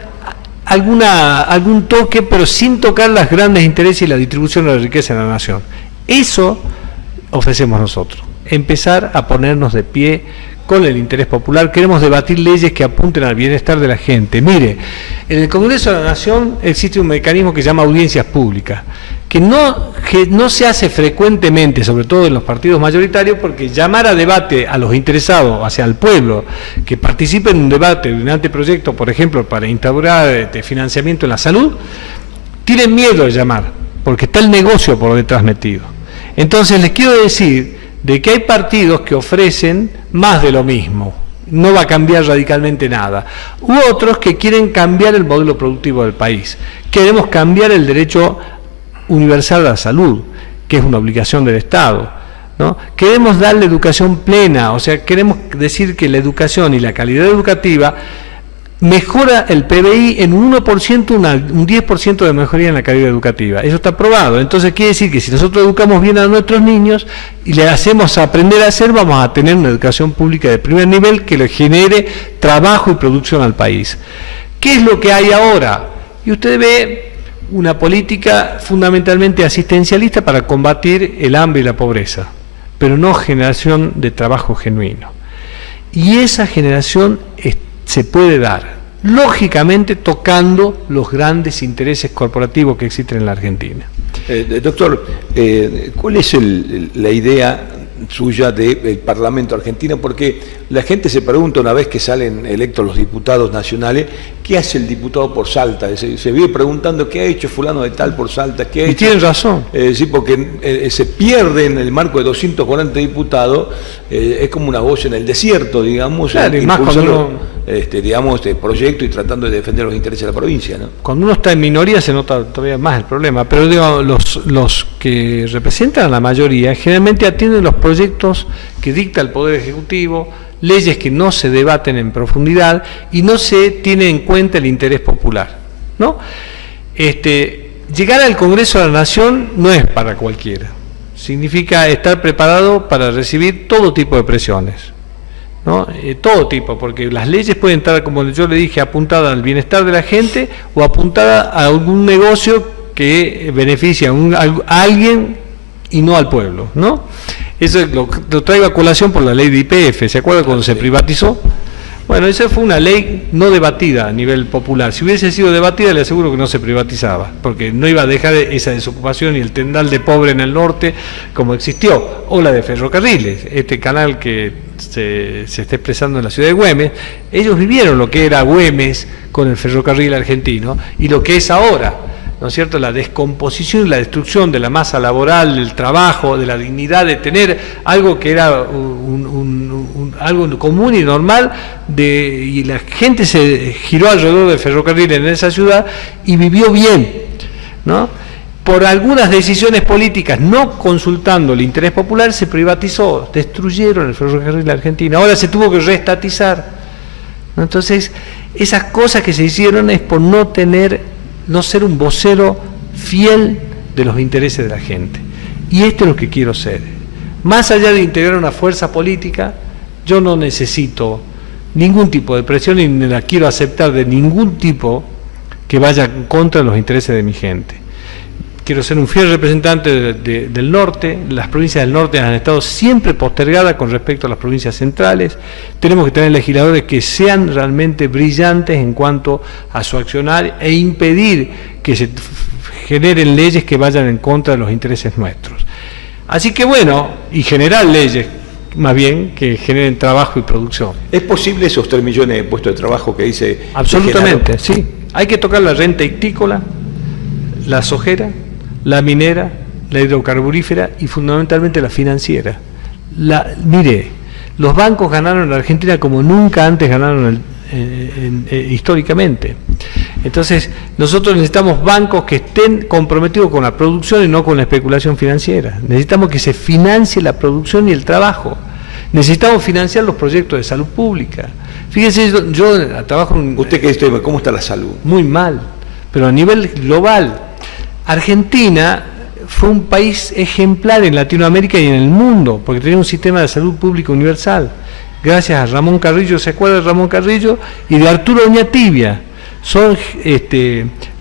algún toque, pero sin tocar los grandes intereses y la distribución de la riqueza en la nación. Eso ofrecemos nosotros. Empezar a ponernos de pie con el interés popular, queremos debatir leyes que apunten al bienestar de la gente. Mire, en el Congreso de la Nación existe un mecanismo que se llama audiencias públicas, que no se hace frecuentemente, sobre todo en los partidos mayoritarios, porque llamar a debate a los interesados, hacia el pueblo, que participen en un debate de un anteproyecto, por ejemplo, para instaurar financiamiento en la salud, tienen miedo de llamar, porque está el negocio por detrás metido. Entonces les quiero decir de que hay partidos que ofrecen más de lo mismo, no va a cambiar radicalmente nada, u otros que quieren cambiar el modelo productivo del país. Queremos cambiar el derecho universal a la salud, que es una obligación del Estado, ¿no? Queremos darle educación plena, o sea, queremos decir que la educación y la calidad educativa mejora el PBI en un 1%, un 10% de mejoría en la calidad educativa. Eso está probado. Entonces quiere decir que si nosotros educamos bien a nuestros niños y le hacemos aprender a hacer, vamos a tener una educación pública de primer nivel que le genere trabajo y producción al país. ¿Qué es lo que hay ahora? Y usted ve una política fundamentalmente asistencialista para combatir el hambre y la pobreza, pero no generación de trabajo genuino. Y esa generación se puede dar, lógicamente tocando los grandes intereses corporativos que existen en la Argentina. Doctor, ¿cuál es la idea suya del Parlamento argentino? Porque la gente se pregunta, una vez que salen electos los diputados nacionales, ¿qué hace el diputado por Salta? Se vive preguntando qué ha hecho fulano de tal por Salta, qué ha hecho. Y tienen razón. Sí, porque se pierde en el marco de 240 diputados, es como una voz en el desierto, digamos, claro, y más cuando digamos, este proyecto y tratando de defender los intereses de la provincia, ¿no? Cuando uno está en minoría se nota todavía más el problema, pero digo, los que representan a la mayoría generalmente atienden los proyectos que dicta el Poder Ejecutivo, leyes que no se debaten en profundidad y no se tiene en cuenta el interés popular, ¿no? Llegar al Congreso de la Nación no es para cualquiera, significa estar preparado para recibir todo tipo de presiones, ¿no? Todo tipo, porque las leyes pueden estar, como yo le dije, apuntadas al bienestar de la gente o apuntadas a algún negocio que beneficia a alguien y no al pueblo, ¿no? Eso lo traigo a colación por la ley de YPF, ¿se acuerda cuando se privatizó? Bueno, esa fue una ley no debatida a nivel popular. Si hubiese sido debatida, le aseguro que no se privatizaba, porque no iba a dejar esa desocupación y el tendal de pobre en el norte como existió, o la de ferrocarriles, este canal que se está expresando en la ciudad de Güemes. Ellos vivieron lo que era Güemes con el ferrocarril argentino y lo que es ahora, ¿no es cierto?, la descomposición y la destrucción de la masa laboral, del trabajo, de la dignidad de tener algo que era algo común y normal, y la gente se giró alrededor del ferrocarril en esa ciudad y vivió bien, ¿no? Por algunas decisiones políticas, no consultando el interés popular, se privatizó, destruyeron el ferrocarril argentino, ahora se tuvo que reestatizar, ¿no? Entonces, esas cosas que se hicieron es por no ser un vocero fiel de los intereses de la gente. Y esto es lo que quiero ser. Más allá de integrar una fuerza política, yo no necesito ningún tipo de presión y no la quiero aceptar de ningún tipo que vaya en contra de los intereses de mi gente. Quiero ser un fiel representante del norte. Las provincias del norte han estado siempre postergadas con respecto a las provincias centrales. Tenemos que tener legisladores que sean realmente brillantes en cuanto a su accionar e impedir que se generen leyes que vayan en contra de los intereses nuestros. Así que bueno, y generar leyes más bien que generen trabajo y producción. ¿Es posible esos 3 millones de puestos de trabajo que dice? Absolutamente, sí. Hay que tocar la renta ictícola, la sojera, la minera, la hidrocarburífera y fundamentalmente la financiera. Mire, los bancos ganaron en la Argentina como nunca antes ganaron históricamente. Entonces, nosotros necesitamos bancos que estén comprometidos con la producción y no con la especulación financiera. Necesitamos que se financie la producción y el trabajo. Necesitamos financiar los proyectos de salud pública. Fíjese, yo trabajo en... ¿Usted cómo está la salud? Muy mal, pero a nivel global. Argentina fue un país ejemplar en Latinoamérica y en el mundo, porque tenía un sistema de salud pública universal. Gracias a Ramón Carrillo, ¿se acuerda de Ramón Carrillo? Y de Arturo Oñatibia.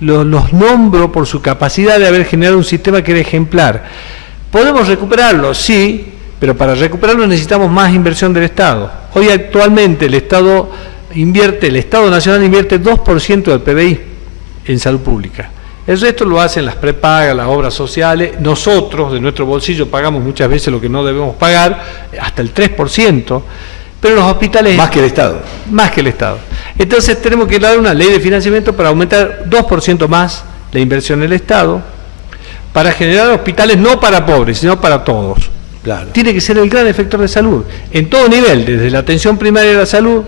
Los nombro por su capacidad de haber generado un sistema que era ejemplar. ¿Podemos recuperarlo? Sí, pero para recuperarlo necesitamos más inversión del Estado. Hoy actualmente el Estado Nacional invierte 2% del PBI en salud pública. El resto lo hacen las prepagas, las obras sociales. Nosotros, de nuestro bolsillo, pagamos muchas veces lo que no debemos pagar, hasta el 3%, pero los hospitales... Más que el Estado. Más que el Estado. Entonces tenemos que dar una ley de financiamiento para aumentar 2% más la inversión del Estado, para generar hospitales no para pobres, sino para todos. Claro. Tiene que ser el gran efector de salud, en todo nivel, desde la atención primaria de la salud,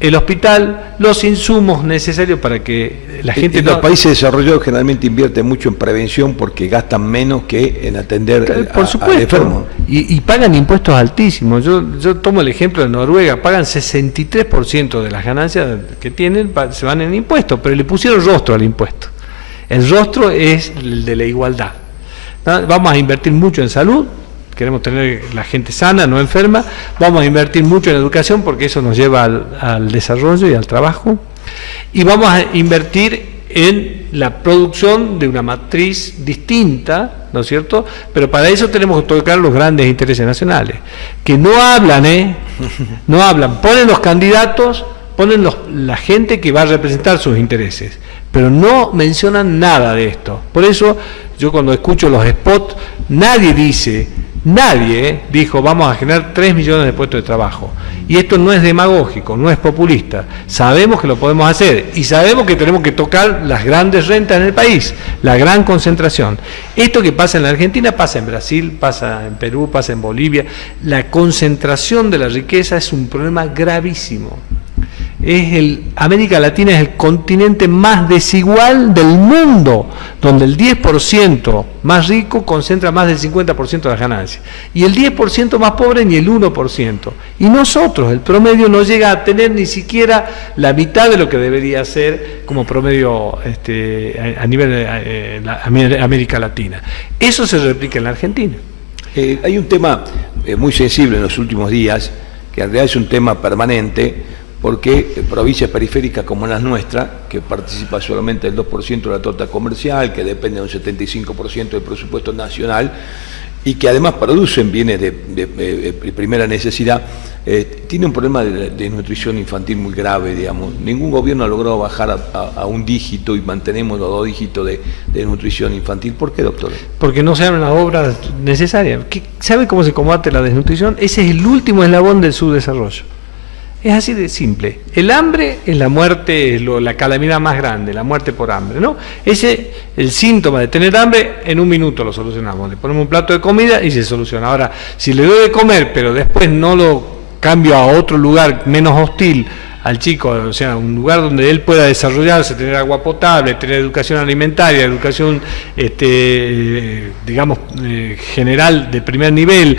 el hospital, los insumos necesarios para que la gente... En los países desarrollados generalmente invierten mucho en prevención porque gastan menos que en atender al enfermo. Y pagan impuestos altísimos. Yo tomo el ejemplo de Noruega, pagan 63% de las ganancias que tienen, se van en impuestos, pero le pusieron rostro al impuesto. El rostro es el de la igualdad. ¿No? Vamos a invertir mucho en salud. Queremos tener la gente sana, no enferma. Vamos a invertir mucho en educación porque eso nos lleva al desarrollo y al trabajo. Y vamos a invertir en la producción de una matriz distinta, ¿no es cierto? Pero para eso tenemos que tocar los grandes intereses nacionales, que no hablan, no hablan. Ponen los candidatos, ponen la gente que va a representar sus intereses, pero no mencionan nada de esto. Por eso yo cuando escucho los spots, nadie dijo vamos a generar 3 millones de puestos de trabajo. Y esto no es demagógico, no es populista. Sabemos que lo podemos hacer y sabemos que tenemos que tocar las grandes rentas en el país, la gran concentración. Esto que pasa en la Argentina pasa en Brasil, pasa en Perú, pasa en Bolivia. La concentración de la riqueza es un problema gravísimo. América Latina es el continente más desigual del mundo, donde el 10% más rico concentra más del 50% de las ganancias, y el 10% más pobre ni el 1%. Y nosotros, el promedio no llega a tener ni siquiera la mitad de lo que debería ser como promedio a nivel de América Latina. Eso se replica en la Argentina. Hay un tema muy sensible en los últimos días, que en realidad es un tema permanente, porque provincias periféricas como las nuestras, que participa solamente del 2% de la torta comercial, que depende de un 75% del presupuesto nacional, y que además producen bienes de primera necesidad, tiene un problema de nutrición infantil muy grave, digamos. Ningún gobierno ha logrado bajar a un dígito y mantenemos los 2 dígitos de nutrición infantil. ¿Por qué, doctor? Porque no se hacen las obras necesarias. ¿Sabe cómo se combate la desnutrición? Ese es el último eslabón del subdesarrollo. Es así de simple. El hambre es la muerte, es la calamidad más grande, la muerte por hambre, ¿no? El síntoma de tener hambre, en un minuto lo solucionamos. Le ponemos un plato de comida y se soluciona. Ahora, si le doy de comer, pero después no lo cambio a otro lugar menos hostil al chico, o sea, un lugar donde él pueda desarrollarse, tener agua potable, tener educación alimentaria, educación, general de primer nivel,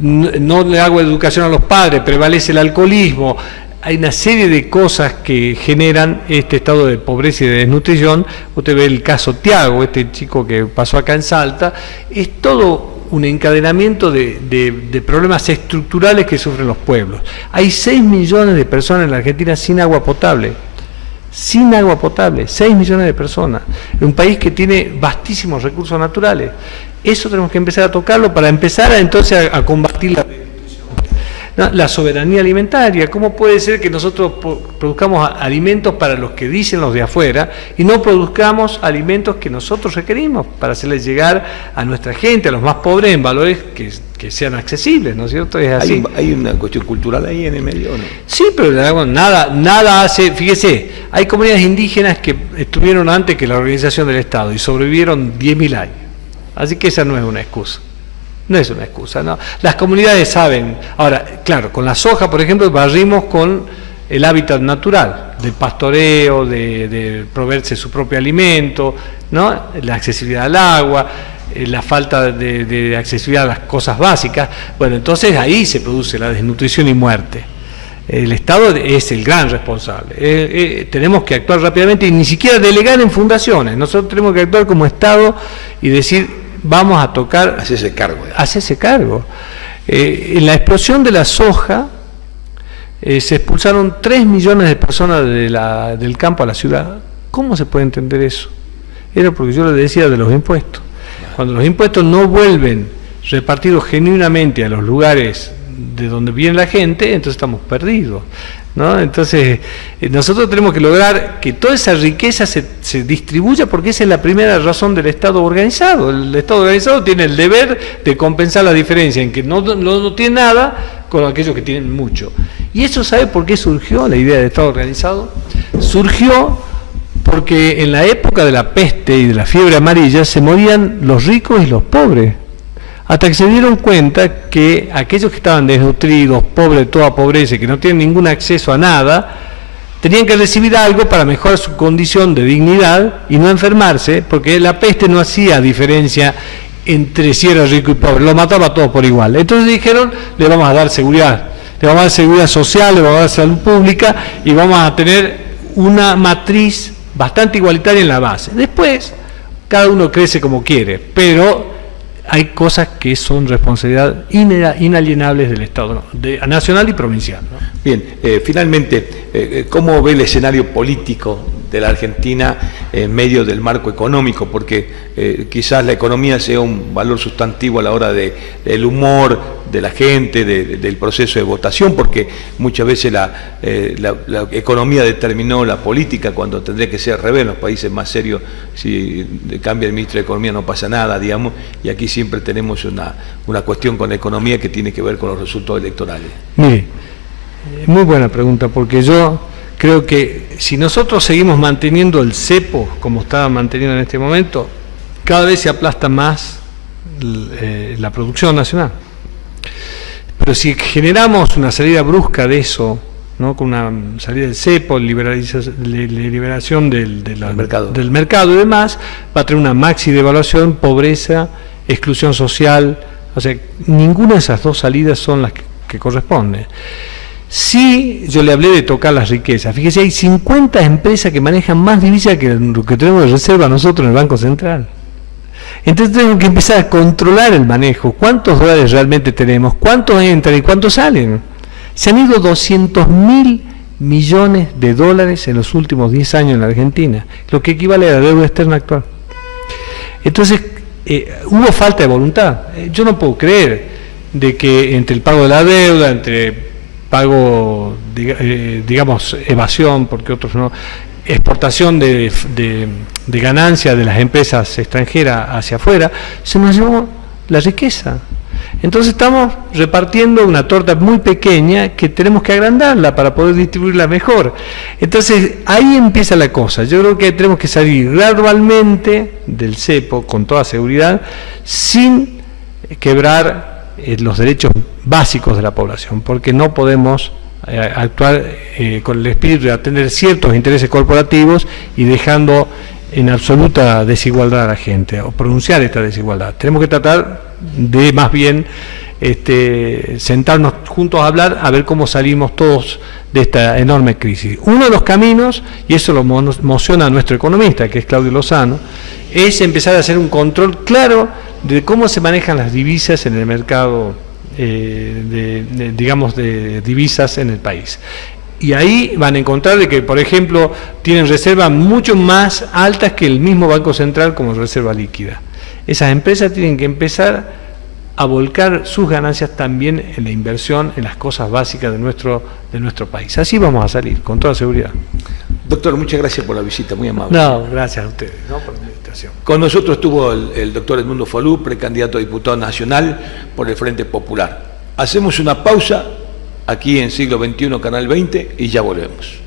no le hago educación a los padres, prevalece el alcoholismo. Hay una serie de cosas que generan este estado de pobreza y de desnutrición. Usted ve el caso Tiago, este chico que pasó acá en Salta, es todo un encadenamiento de problemas estructurales que sufren los pueblos. Hay 6 millones de personas en la Argentina sin agua potable. Sin agua potable, 6 millones de personas. En un país que tiene vastísimos recursos naturales. Eso tenemos que empezar a tocarlo para empezar entonces a combatir la soberanía alimentaria. ¿Cómo puede ser que nosotros produzcamos alimentos para los que dicen los de afuera y no produzcamos alimentos que nosotros requerimos para hacerles llegar a nuestra gente, a los más pobres, en valores que sean accesibles, ¿no es cierto? Es así. ¿Hay una cuestión cultural ahí en el medio, ¿no? Sí, pero nada hace. Fíjese, hay comunidades indígenas que estuvieron antes que la organización del Estado y sobrevivieron 10.000 años. Así que esa no es una excusa. No es una excusa, ¿no? Las comunidades saben. Ahora, claro, con la soja, por ejemplo, barrimos con el hábitat natural, del pastoreo, de proveerse su propio alimento, ¿no? La accesibilidad al agua, la falta de accesibilidad a las cosas básicas. Bueno, entonces ahí se produce la desnutrición y muerte. El Estado es el gran responsable. Tenemos que actuar rápidamente y ni siquiera delegar en fundaciones. Nosotros tenemos que actuar como Estado y decir, vamos a tocar... Hacerse cargo. Hacerse cargo. En la explosión de la soja se expulsaron 3 millones de personas del campo a la ciudad. ¿Cómo se puede entender eso? Era porque yo le decía de los impuestos. Cuando los impuestos no vuelven repartido genuinamente a los lugares de donde viene la gente, entonces estamos perdidos, ¿no? Entonces nosotros tenemos que lograr que toda esa riqueza se distribuya, porque esa es la primera razón del Estado organizado. El Estado organizado tiene el deber de compensar la diferencia en que no tiene nada con aquellos que tienen mucho. Y eso, ¿sabe por qué surgió la idea de Estado organizado? Surgió porque en la época de la peste y de la fiebre amarilla se morían los ricos y los pobres, hasta que se dieron cuenta que aquellos que estaban desnutridos, pobres de toda pobreza y que no tienen ningún acceso a nada, tenían que recibir algo para mejorar su condición de dignidad y no enfermarse, porque la peste no hacía diferencia entre si era rico y pobre, lo mataba a todos por igual. Entonces dijeron, le vamos a dar seguridad, le vamos a dar seguridad social, le vamos a dar salud pública y vamos a tener una matriz bastante igualitaria en la base. Después, cada uno crece como quiere, pero hay cosas que son responsabilidad inalienables del Estado, ¿no? Nacional y provincial, ¿no? Bien, finalmente, ¿cómo ve el escenario político de la Argentina en medio del marco económico? Porque quizás la economía sea un valor sustantivo a la hora del humor de la gente, del proceso de votación, porque muchas veces la economía determinó la política cuando tendría que ser al revés. En los países más serios, si cambia el ministro de Economía no pasa nada, digamos, y aquí siempre tenemos una cuestión con la economía que tiene que ver con los resultados electorales. Mire, muy buena pregunta, porque yo creo que si nosotros seguimos manteniendo el cepo como estaba manteniendo en este momento, cada vez se aplasta más la producción nacional. Pero si generamos una salida brusca de eso, ¿no? Con una salida del cepo, liberación del mercado y demás, va a tener una maxi devaluación, pobreza, exclusión social. O sea, ninguna de esas dos salidas son las que corresponden. Sí, yo le hablé de tocar las riquezas. Fíjese, hay 50 empresas que manejan más divisas que lo que tenemos de reserva nosotros en el Banco Central. Entonces tenemos que empezar a controlar el manejo. ¿Cuántos dólares realmente tenemos? ¿Cuántos entran y cuántos salen? Se han ido 200.000 millones de dólares en los últimos 10 años en la Argentina, lo que equivale a la deuda externa actual. Entonces, hubo falta de voluntad. Yo no puedo creer de que entre el pago de la deuda, entre pago, digamos, evasión, porque otros no, exportación de ganancias de las empresas extranjeras hacia afuera, se nos llevó la riqueza. Entonces estamos repartiendo una torta muy pequeña que tenemos que agrandarla para poder distribuirla mejor. Entonces ahí empieza la cosa. Yo creo que tenemos que salir gradualmente del cepo con toda seguridad, sin quebrar los derechos básicos de la población, porque no podemos actuar con el espíritu de atender ciertos intereses corporativos y dejando en absoluta desigualdad a la gente, o pronunciar esta desigualdad. Tenemos que tratar de más bien sentarnos juntos a hablar, a ver cómo salimos todos de esta enorme crisis. Uno de los caminos, y eso lo emociona a nuestro economista, que es Claudio Lozano, es empezar a hacer un control claro de cómo se manejan las divisas en el mercado, digamos, de divisas en el país. Y ahí van a encontrar de que, por ejemplo, tienen reservas mucho más altas que el mismo Banco Central como reserva líquida. Esas empresas tienen que empezar a volcar sus ganancias también en la inversión, en las cosas básicas de nuestro país. Así vamos a salir, con toda seguridad. Doctor, muchas gracias por la visita, muy amable. No, gracias a ustedes, ¿no? Por la invitación. Con nosotros estuvo el doctor Edmundo Falú, precandidato a diputado nacional por el Frente Popular. Hacemos una pausa aquí en Siglo XXI, Canal 20, y ya volvemos.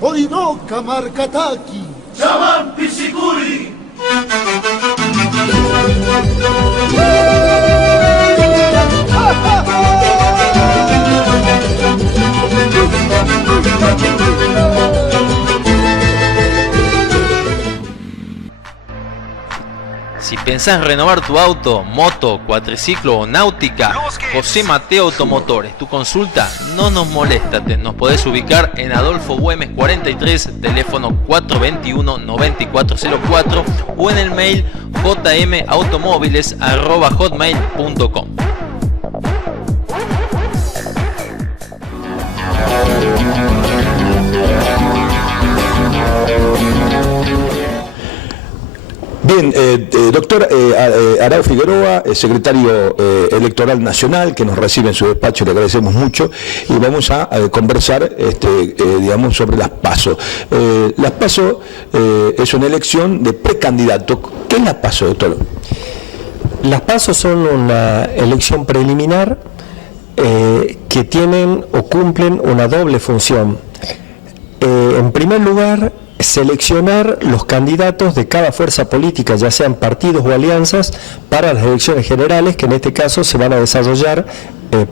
Orinoca Marcataki. Shaman Pichikuri. Si pensás renovar tu auto, moto, cuatriciclo o náutica, José Mateo Automotores, tu consulta no nos molesta, nos podés ubicar en Adolfo Güemes 43, teléfono 421-9404 o en el mail jmautomóviles@hotmail.com. Bien, doctor Arao Figueroa, secretario electoral nacional, que nos recibe en su despacho, le agradecemos mucho, y vamos a conversar, digamos, sobre las PASO. Las PASO es una elección de precandidato. ¿Qué es la PASO, doctor? Las PASO son una elección preliminar que tienen o cumplen una doble función. En primer lugar, seleccionar los candidatos de cada fuerza política, ya sean partidos o alianzas, para las elecciones generales, que en este caso se van a desarrollar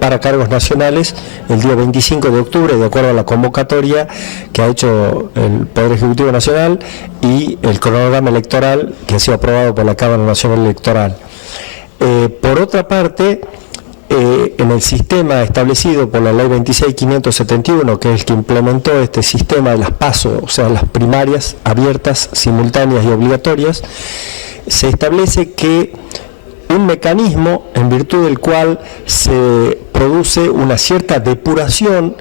para cargos nacionales el día 25 de octubre, de acuerdo a la convocatoria que ha hecho el Poder Ejecutivo Nacional y el cronograma electoral que ha sido aprobado por la Cámara Nacional Electoral. Por otra parte, en el sistema establecido por la Ley 26.571, que es el que implementó este sistema de las PASO, o sea, las primarias abiertas, simultáneas y obligatorias, se establece que un mecanismo en virtud del cual se produce una cierta depuración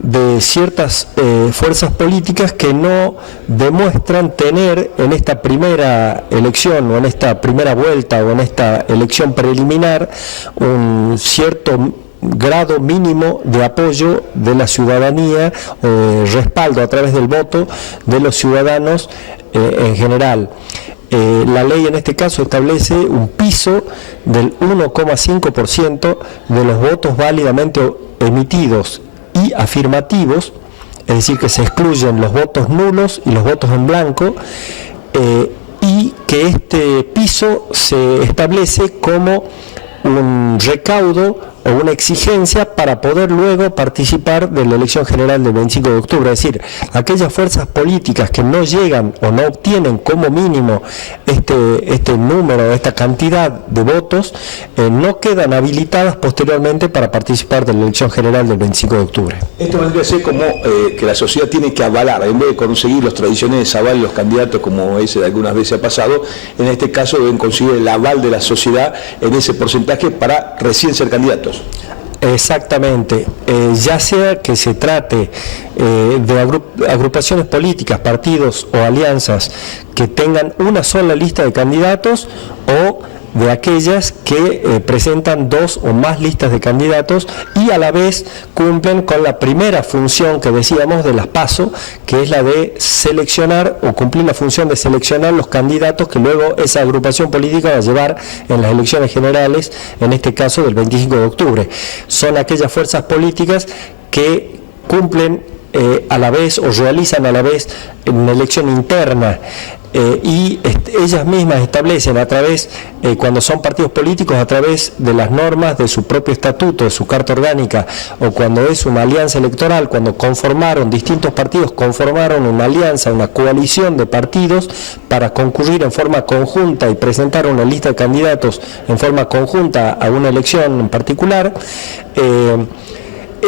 de ciertas fuerzas políticas que no demuestran tener en esta primera elección o en esta primera vuelta o en esta elección preliminar un cierto grado mínimo de apoyo de la ciudadanía, respaldo a través del voto de los ciudadanos en general. La ley en este caso establece un piso del 1,5% de los votos válidamente emitidos y afirmativos, es decir, que se excluyen los votos nulos y los votos en blanco, y que este piso se establece como un recaudo o una exigencia para poder luego participar de la elección general del 25 de octubre. Es decir, aquellas fuerzas políticas que no llegan o no obtienen como mínimo este número, esta cantidad de votos, no quedan habilitadas posteriormente para participar de la elección general del 25 de octubre. Esto vendría a ser como que la sociedad tiene que avalar, en vez de conseguir los tradicionales avales de los candidatos, como ese algunas veces ha pasado, en este caso deben conseguir el aval de la sociedad en ese porcentaje para recién ser candidatos. Exactamente, ya sea que se trate de agrupaciones políticas, partidos o alianzas que tengan una sola lista de candidatos, o de aquellas que presentan dos o más listas de candidatos y a la vez cumplen con la primera función que decíamos de las PASO, que es la de seleccionar o cumplir la función de seleccionar los candidatos que luego esa agrupación política va a llevar en las elecciones generales, en este caso del 25 de octubre. Son aquellas fuerzas políticas que cumplen a la vez o realizan a la vez una elección interna, y ellas mismas establecen a través, cuando son partidos políticos, a través de las normas de su propio estatuto, de su carta orgánica, o cuando es una alianza electoral, cuando conformaron, distintos partidos conformaron una alianza, una coalición de partidos para concurrir en forma conjunta y presentar una lista de candidatos en forma conjunta a una elección en particular,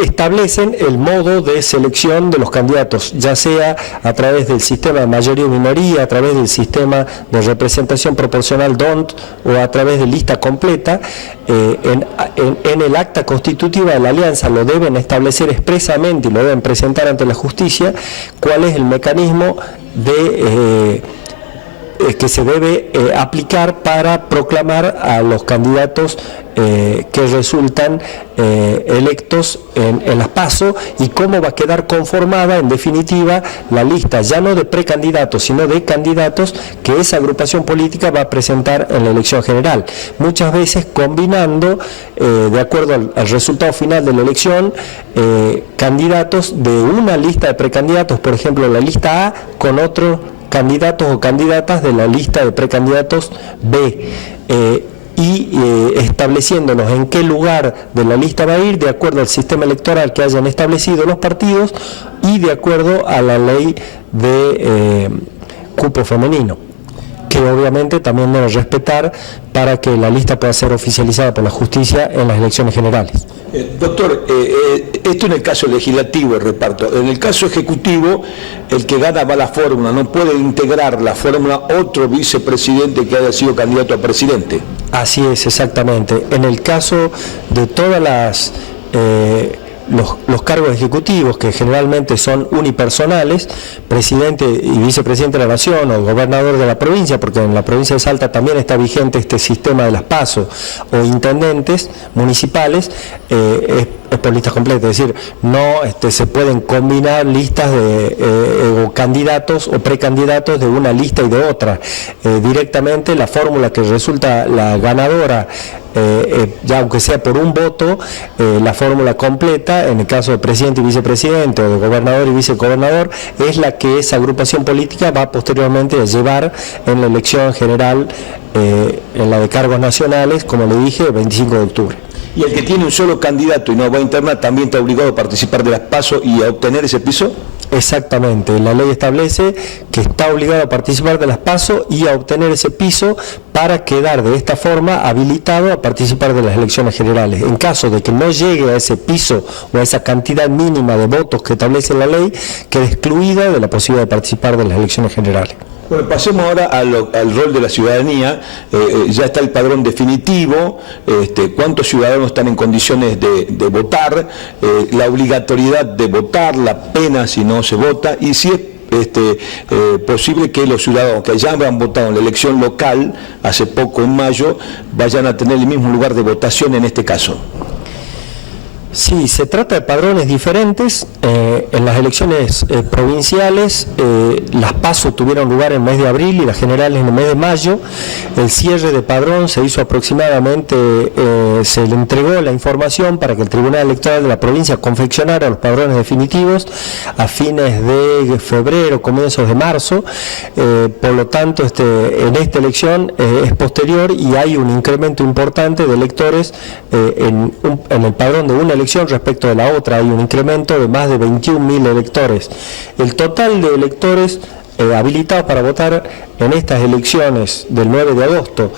establecen el modo de selección de los candidatos, ya sea a través del sistema de mayoría o minoría, a través del sistema de representación proporcional DONT o a través de lista completa. En el acta constitutiva de la alianza lo deben establecer expresamente y lo deben presentar ante la justicia cuál es el mecanismo de que se debe aplicar para proclamar a los candidatos que resultan electos en las PASO, y cómo va a quedar conformada en definitiva la lista, ya no de precandidatos sino de candidatos que esa agrupación política va a presentar en la elección general, muchas veces combinando de acuerdo al resultado final de la elección candidatos de una lista de precandidatos, por ejemplo la lista A con otros candidatos o candidatas de la lista de precandidatos B, y estableciéndonos en qué lugar de la lista va a ir de acuerdo al sistema electoral que hayan establecido los partidos y de acuerdo a la ley de cupo femenino, que obviamente también debe respetar para que la lista pueda ser oficializada por la justicia en las elecciones generales. Doctor, esto en el caso legislativo, el reparto. En el caso ejecutivo, el que gana va a la fórmula, no puede integrar la fórmula otro vicepresidente que haya sido candidato a presidente. Así es, exactamente. En el caso de todas las... los cargos ejecutivos, que generalmente son unipersonales, presidente y vicepresidente de la Nación o gobernador de la provincia, porque en la provincia de Salta también está vigente este sistema de las PASO, o intendentes municipales, es por listas completas, es decir, no se pueden combinar listas o candidatos o precandidatos de una lista y de otra. Directamente la fórmula que resulta la ganadora, ya aunque sea por un voto, la fórmula completa, en el caso de presidente y vicepresidente o de gobernador y vicegobernador, es la que esa agrupación política va posteriormente a llevar en la elección general, en la de cargos nacionales, como le dije, el 25 de octubre. ¿Y el que tiene un solo candidato y no va a interna también está obligado a participar de las PASO y a obtener ese piso? Exactamente, la ley establece que está obligado a participar de las PASO y a obtener ese piso para quedar de esta forma habilitado a participar de las elecciones generales. En caso de que no llegue a ese piso o a esa cantidad mínima de votos que establece la ley, queda excluida de la posibilidad de participar de las elecciones generales. Bueno, pasemos ahora al rol de la ciudadanía. Ya está el padrón definitivo, cuántos ciudadanos están en condiciones de votar, la obligatoriedad de votar, la pena si no se vota, y si es posible que los ciudadanos que ya han votado en la elección local, hace poco en mayo, vayan a tener el mismo lugar de votación en este caso. Sí, se trata de padrones diferentes. En las elecciones provinciales, las PASO tuvieron lugar en el mes de abril y las generales en el mes de mayo. El cierre de padrón se hizo aproximadamente, se le entregó la información para que el Tribunal Electoral de la provincia confeccionara los padrones definitivos a fines de febrero, comienzos de marzo. Por lo tanto, en esta elección es posterior y hay un incremento importante de electores en el padrón de una elección respecto de la otra. Hay un incremento de más de 21.000 electores. El total de electores habilitados para votar en estas elecciones del 9 de agosto,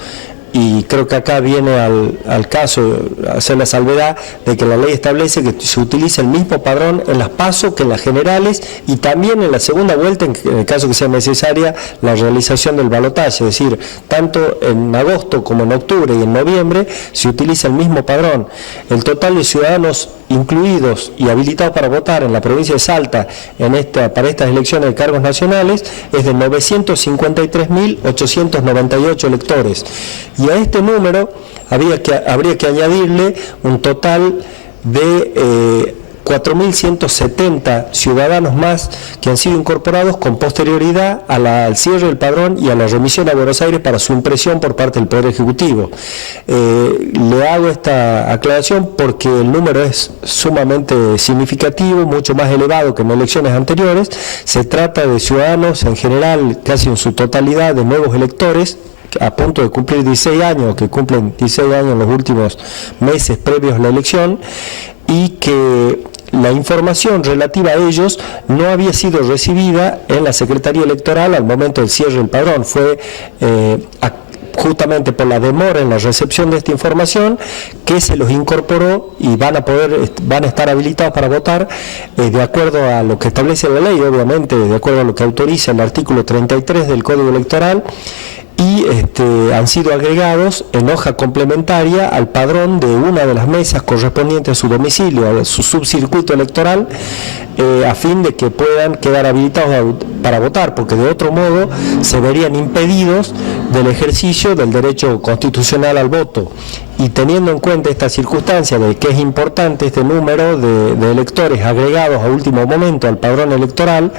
y creo que acá viene al caso hacer la salvedad de que la ley establece que se utiliza el mismo padrón en las PASO que en las generales, y también en la segunda vuelta, en el caso que sea necesaria la realización del balotaje, es decir, tanto en agosto como en octubre y en noviembre se utiliza el mismo padrón. El total de ciudadanos incluidos y habilitados para votar en la provincia de Salta para estas elecciones de cargos nacionales es de 953.898 electores. Y a este número habría que añadirle un total de 4.170 ciudadanos más que han sido incorporados con posterioridad al cierre del padrón y a la remisión a Buenos Aires para su impresión por parte del Poder Ejecutivo. Le hago esta aclaración porque el número es sumamente significativo, mucho más elevado que en elecciones anteriores. Se trata de ciudadanos en general, casi en su totalidad, de nuevos electores, a punto de cumplir 16 años, que cumplen 16 años en los últimos meses previos a la elección, y que la información relativa a ellos no había sido recibida en la Secretaría Electoral al momento del cierre del padrón. Fue justamente por la demora en la recepción de esta información que se los incorporó y van a estar habilitados para votar de acuerdo a lo que establece la ley, obviamente de acuerdo a lo que autoriza el artículo 33 del Código Electoral, y han sido agregados en hoja complementaria al padrón de una de las mesas correspondientes a su domicilio, a su subcircuito electoral, a fin de que puedan quedar habilitados para votar, porque de otro modo se verían impedidos del ejercicio del derecho constitucional al voto. Y teniendo en cuenta esta circunstancia de que es importante este número de electores agregados a último momento al padrón electoral,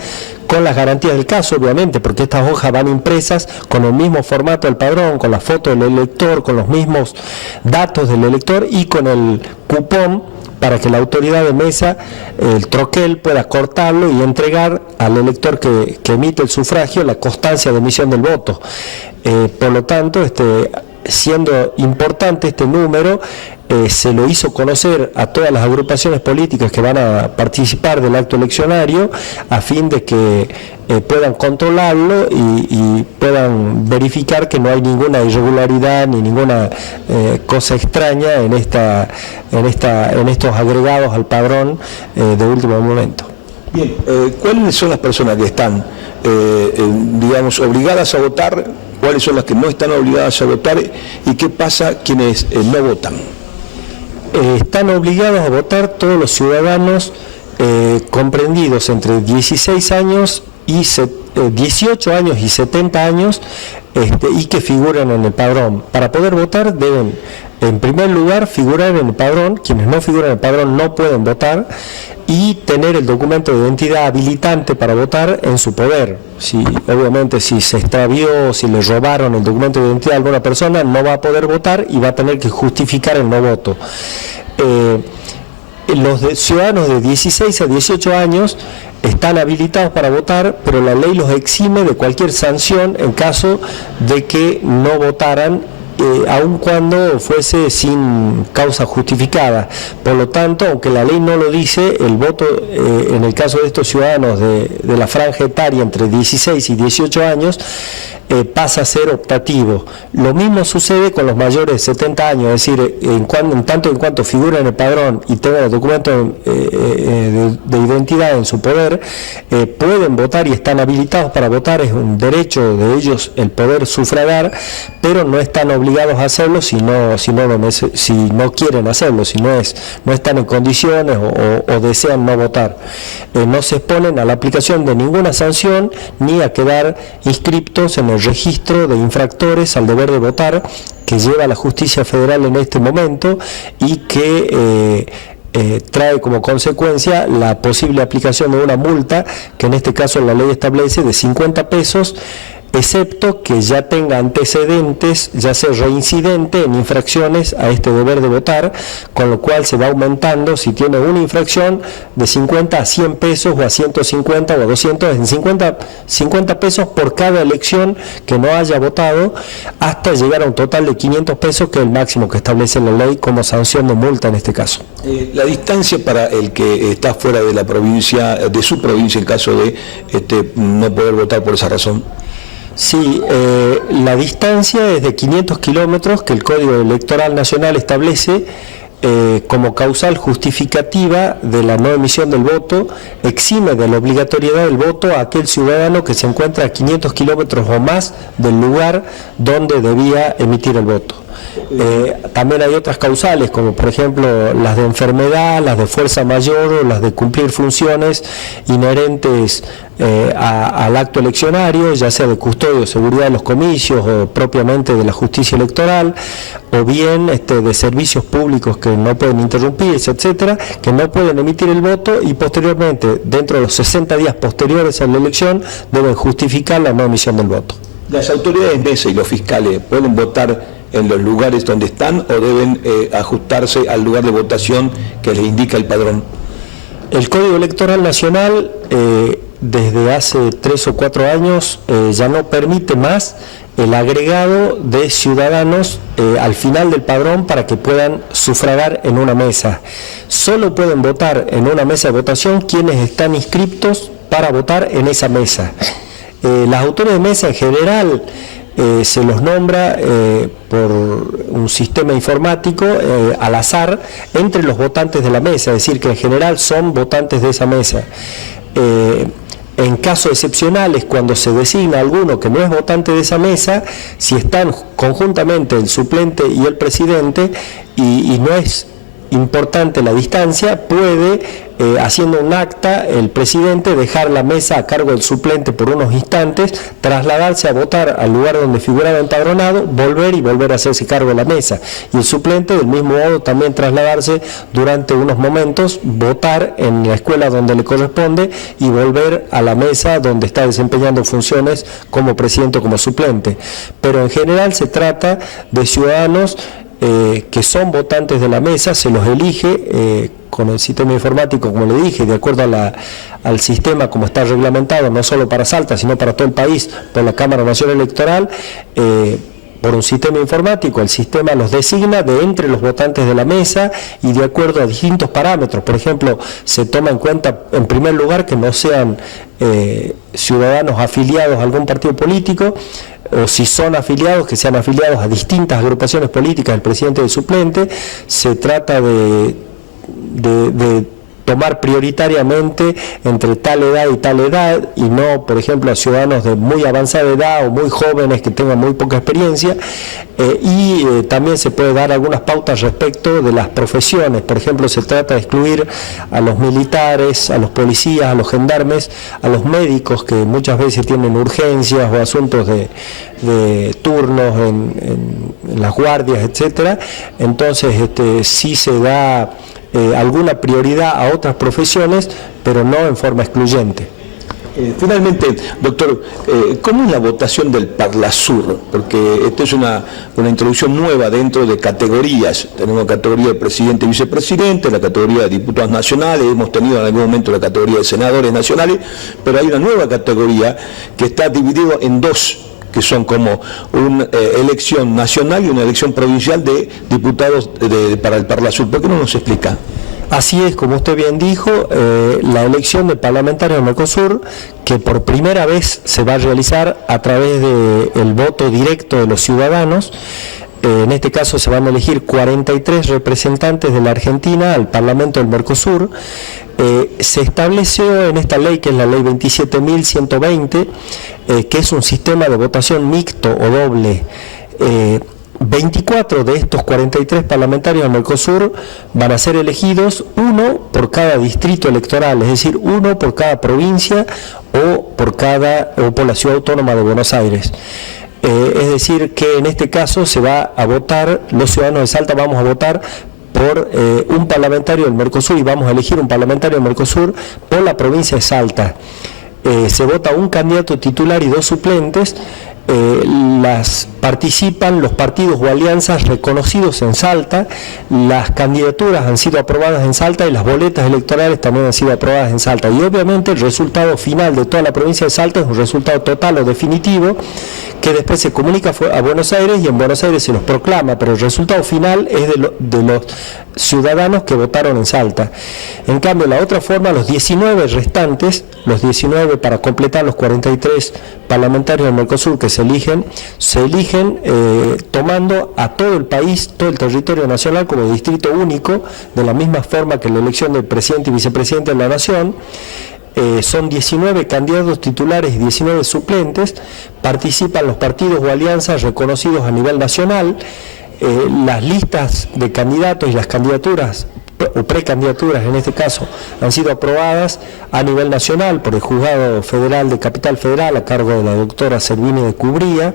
con las garantías del caso, obviamente, porque estas hojas van impresas con el mismo formato del padrón, con la foto del elector, con los mismos datos del elector y con el cupón para que la autoridad de mesa, el troquel, pueda cortarlo y entregar al elector que emite el sufragio la constancia de emisión del voto. Por lo tanto, siendo importante este número, se lo hizo conocer a todas las agrupaciones políticas que van a participar del acto eleccionario, a fin de que puedan controlarlo y puedan verificar que no hay ninguna irregularidad ni ninguna cosa extraña en estos agregados al padrón de último momento. Bien, ¿cuáles son las personas que están, digamos, obligadas a votar? ¿Cuáles son las que no están obligadas a votar? ¿Y qué pasa quienes no votan? Están obligados a votar todos los ciudadanos comprendidos entre 16 años y 18 años y 70 años y que figuran en el padrón. Para poder votar deben, en primer lugar, figurar en el padrón. Quienes no figuran en el padrón no pueden votar, y tener el documento de identidad habilitante para votar en su poder. Obviamente, si se extravió, si le robaron el documento de identidad a alguna persona, no va a poder votar y va a tener que justificar el no voto. Los ciudadanos de 16 a 18 años están habilitados para votar, pero la ley los exime de cualquier sanción en caso de que no votaran, aun cuando fuese sin causa justificada. Por lo tanto, aunque la ley no lo dice, el voto en el caso de estos ciudadanos de la franja etaria entre 16 y 18 años pasa a ser optativo. Lo mismo sucede con los mayores de 70 años, es decir, en tanto en cuanto figuran en el padrón y tengan el documento de identidad en su poder, pueden votar y están habilitados para votar. Es un derecho de ellos el poder sufragar, pero no están obligados a hacerlo si no quieren hacerlo, si no están en condiciones o desean no votar. No se exponen a la aplicación de ninguna sanción ni a quedar inscriptos en el registro de infractores al deber de votar que lleva la justicia federal en este momento y que trae como consecuencia la posible aplicación de una multa que en este caso la ley establece de 50 pesos, excepto que ya tenga antecedentes, ya sea reincidente en infracciones a este deber de votar, con lo cual se va aumentando, si tiene una infracción, de 50 a 100 pesos o a 150 o a 200, en 50 pesos por cada elección que no haya votado, hasta llegar a un total de 500 pesos, que es el máximo que establece la ley como sanción de multa en este caso. La distancia para el que está fuera de la provincia, de su provincia, en caso de no poder votar por esa razón. Sí, la distancia es de 500 kilómetros que el Código Electoral Nacional establece como causal justificativa de la no emisión del voto. Exime de la obligatoriedad del voto a aquel ciudadano que se encuentra a 500 kilómetros o más del lugar donde debía emitir el voto. También hay otras causales, como por ejemplo las de enfermedad, las de fuerza mayor o las de cumplir funciones inherentes al acto eleccionario, ya sea de custodia o seguridad de los comicios o propiamente de la justicia electoral, o bien de servicios públicos que no pueden interrumpirse, etcétera, que no pueden emitir el voto y posteriormente, dentro de los 60 días posteriores a la elección, deben justificar la no emisión del voto. ¿Las autoridades mesa y los fiscales pueden votar en los lugares donde están o deben ajustarse al lugar de votación que les indica el padrón? El Código Electoral Nacional desde hace 3 o 4 años ya no permite más el agregado de ciudadanos al final del padrón para que puedan sufragar en una mesa. Solo pueden votar en una mesa de votación quienes están inscriptos para votar en esa mesa. Las autoridades de mesa en general se los nombra por un sistema informático al azar entre los votantes de la mesa, es decir, que en general son votantes de esa mesa. En casos excepcionales, cuando se designa alguno que no es votante de esa mesa, si están conjuntamente el suplente y el presidente y no es importante la distancia, puede, haciendo un acta, el presidente dejar la mesa a cargo del suplente por unos instantes, trasladarse a votar al lugar donde figuraba empadronado, volver a hacerse cargo de la mesa. Y el suplente, del mismo modo, también trasladarse durante unos momentos, votar en la escuela donde le corresponde y volver a la mesa donde está desempeñando funciones como presidente o como suplente. Pero en general se trata de ciudadanos que son votantes de la mesa, se los elige con el sistema informático, como le dije, de acuerdo al sistema como está reglamentado, no solo para Salta, sino para todo el país, por la Cámara Nacional Electoral, por un sistema informático. El sistema los designa de entre los votantes de la mesa y de acuerdo a distintos parámetros. Por ejemplo, se toma en cuenta, en primer lugar, que no sean ciudadanos afiliados a algún partido político, o si son afiliados, que sean afiliados a distintas agrupaciones políticas del presidente y del suplente. Se trata de tomar prioritariamente entre tal edad y tal edad, y no, por ejemplo, a ciudadanos de muy avanzada edad o muy jóvenes que tengan muy poca experiencia. También se puede dar algunas pautas respecto de las profesiones. Por ejemplo, se trata de excluir a los militares, a los policías, a los gendarmes, a los médicos, que muchas veces tienen urgencias o asuntos de turnos en las guardias, etcétera. Entonces, sí se da alguna prioridad a otras profesiones, pero no en forma excluyente. Finalmente, doctor, ¿cómo es la votación del Parlasur? Porque esta es una introducción nueva dentro de categorías. Tenemos categoría de presidente y vicepresidente, la categoría de diputados nacionales, hemos tenido en algún momento la categoría de senadores nacionales, pero hay una nueva categoría que está dividida en dos, que son como una elección nacional y una elección provincial de diputados para el Parlasur. ¿Por qué no nos explica? Así es, como usted bien dijo, la elección de parlamentarios del Mercosur, que por primera vez se va a realizar a través del voto directo de los ciudadanos. En este caso se van a elegir 43 representantes de la Argentina al Parlamento del Mercosur. Se estableció en esta ley, que es la ley 27.120, que es un sistema de votación mixto o doble. 24 de estos 43 parlamentarios del Mercosur van a ser elegidos, uno por cada distrito electoral, es decir, uno por cada provincia o por la ciudad autónoma de Buenos Aires. Es decir, que en este caso se va a votar, los ciudadanos de Salta vamos a votar por un parlamentario del Mercosur, y vamos a elegir un parlamentario del Mercosur por la provincia de Salta. Se vota un candidato titular y dos suplentes. Participan los partidos o alianzas reconocidos en Salta. Las candidaturas han sido aprobadas en Salta y las boletas electorales también han sido aprobadas en Salta, y obviamente el resultado final de toda la provincia de Salta es un resultado total o definitivo que después se comunica a Buenos Aires y en Buenos Aires se los proclama, pero el resultado final es de los ciudadanos que votaron en Salta. En cambio, la otra forma, los 19 restantes, los 19 para completar los 43 parlamentarios del Mercosur que se eligen tomando a todo el país, todo el territorio nacional como distrito único, de la misma forma que la elección del presidente y vicepresidente de la Nación. Son 19 candidatos titulares y 19 suplentes. Participan los partidos o alianzas reconocidos a nivel nacional. Las listas de candidatos y las candidaturas o precandidaturas en este caso han sido aprobadas a nivel nacional por el Juzgado Federal de Capital Federal a cargo de la doctora Servini de Cubría,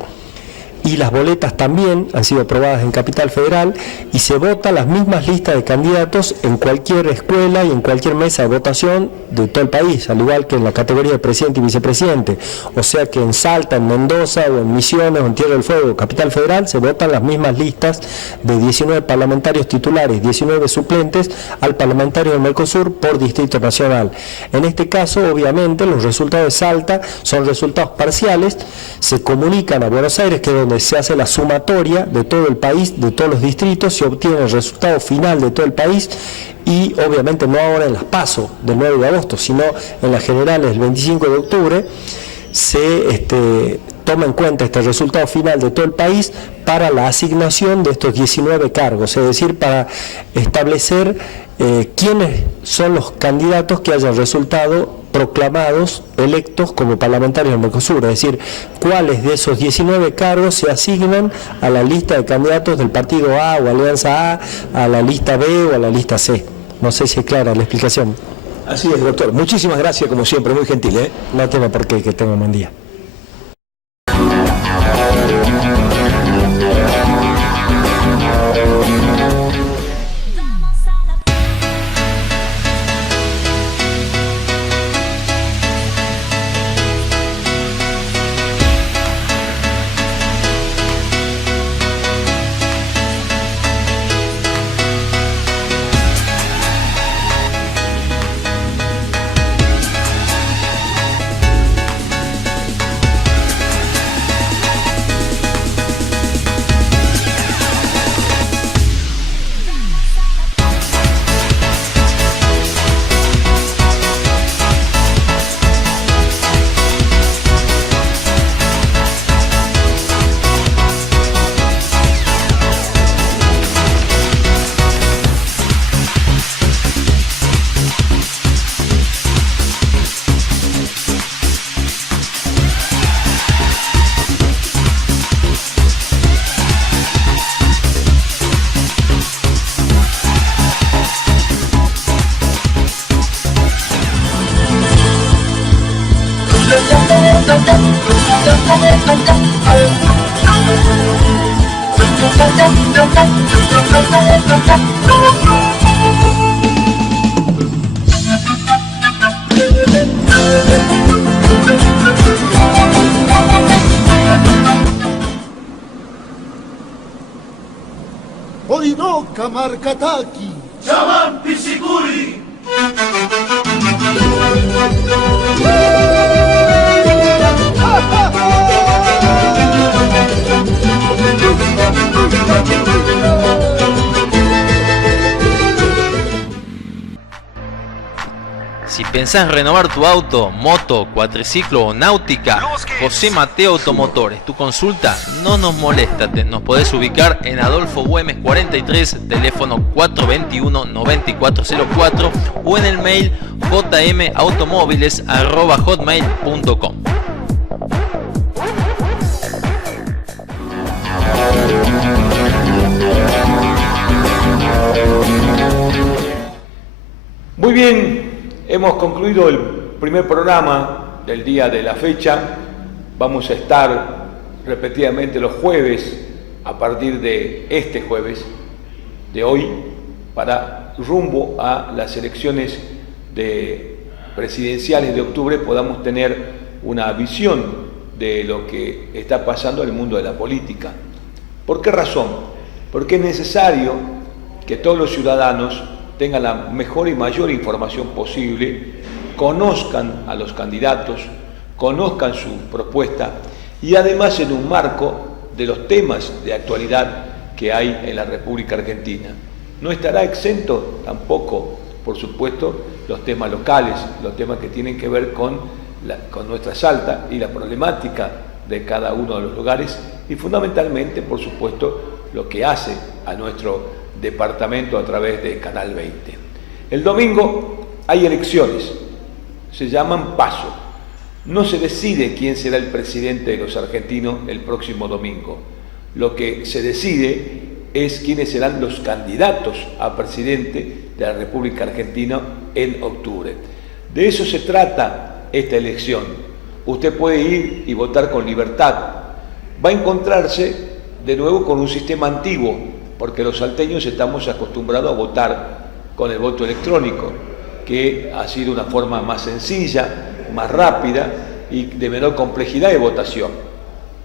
y las boletas también han sido aprobadas en Capital Federal, y se vota las mismas listas de candidatos en cualquier escuela y en cualquier mesa de votación de todo el país, al igual que en la categoría de presidente y vicepresidente. O sea que en Salta, en Mendoza o en Misiones o en Tierra del Fuego o Capital Federal se votan las mismas listas de 19 parlamentarios titulares, 19 suplentes al parlamentario del Mercosur por distrito nacional. En este caso, obviamente, los resultados de Salta son resultados parciales, se comunican a Buenos Aires, que es donde se hace la sumatoria de todo el país, de todos los distritos, se obtiene el resultado final de todo el país, y obviamente no ahora en las PASO del 9 de agosto, sino en las generales del 25 de octubre, se toma en cuenta este resultado final de todo el país para la asignación de estos 19 cargos, es decir, para establecer quiénes son los candidatos que hayan resultado proclamados, electos como parlamentarios del Mercosur, es decir, cuáles de esos 19 cargos se asignan a la lista de candidatos del partido A o Alianza A la lista B o a la lista C. No sé si es clara la explicación. Así es, doctor. Muchísimas gracias, como siempre, muy gentil, ¿eh? No tengo por qué, que tenga un buen día. Orinoca Marcataki. Chaman Pichicuri. Si pensás renovar tu auto, moto, cuatriciclo o náutica, José Mateo Automotores, tu consulta no nos molesta, nos podés ubicar en Adolfo Güemes 43, teléfono 421-9404 o en el mail jmautomóviles@hotmail.com. Muy bien. Hemos concluido el primer programa del día de la fecha. Vamos a estar repetidamente los jueves, a partir de este jueves de hoy, para rumbo a las elecciones presidenciales de octubre, podamos tener una visión de lo que está pasando en el mundo de la política. ¿Por qué razón? Porque es necesario que todos los ciudadanos tengan la mejor y mayor información posible, conozcan a los candidatos, conozcan su propuesta y además en un marco de los temas de actualidad que hay en la República Argentina. No estará exento tampoco, por supuesto, los temas locales, los temas que tienen que ver con nuestra Salta y la problemática de cada uno de los lugares y fundamentalmente, por supuesto, lo que hace a nuestro departamento a través de Canal 20. El domingo hay elecciones, se llaman PASO. No se decide quién será el presidente de los argentinos el próximo domingo. Lo que se decide es quiénes serán los candidatos a presidente de la República Argentina en octubre. De eso se trata esta elección. Usted puede ir y votar con libertad. Va a encontrarse de nuevo con un sistema antiguo, porque los salteños estamos acostumbrados a votar con el voto electrónico, que ha sido una forma más sencilla, más rápida y de menor complejidad de votación.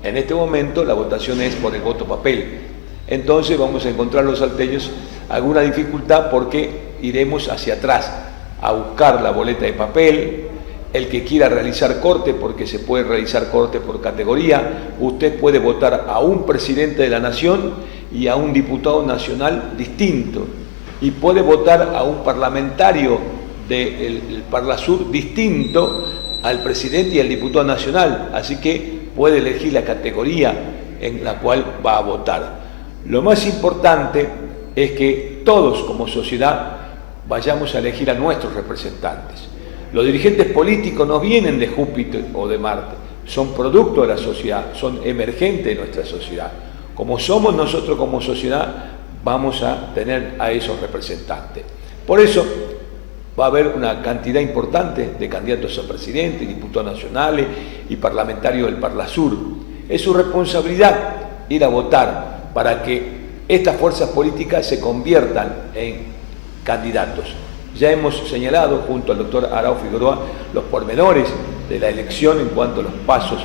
En este momento la votación es por el voto papel. Entonces vamos a encontrar los salteños alguna dificultad porque iremos hacia atrás a buscar la boleta de papel. El que quiera realizar corte, porque se puede realizar corte por categoría, usted puede votar a un presidente de la nación y a un diputado nacional distinto, y puede votar a un parlamentario del Parlasur distinto al presidente y al diputado nacional, así que puede elegir la categoría en la cual va a votar. Lo más importante es que todos como sociedad vayamos a elegir a nuestros representantes. Los dirigentes políticos no vienen de Júpiter o de Marte, son producto de la sociedad, son emergentes de nuestra sociedad. Como somos nosotros como sociedad, vamos a tener a esos representantes. Por eso va a haber una cantidad importante de candidatos a presidente, diputados nacionales y parlamentarios del Parlasur. Es su responsabilidad ir a votar para que estas fuerzas políticas se conviertan en candidatos. Ya hemos señalado junto al doctor Arao Figueroa los pormenores de la elección en cuanto a los pasos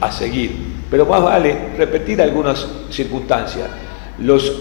a seguir, pero más vale repetir algunas circunstancias. Los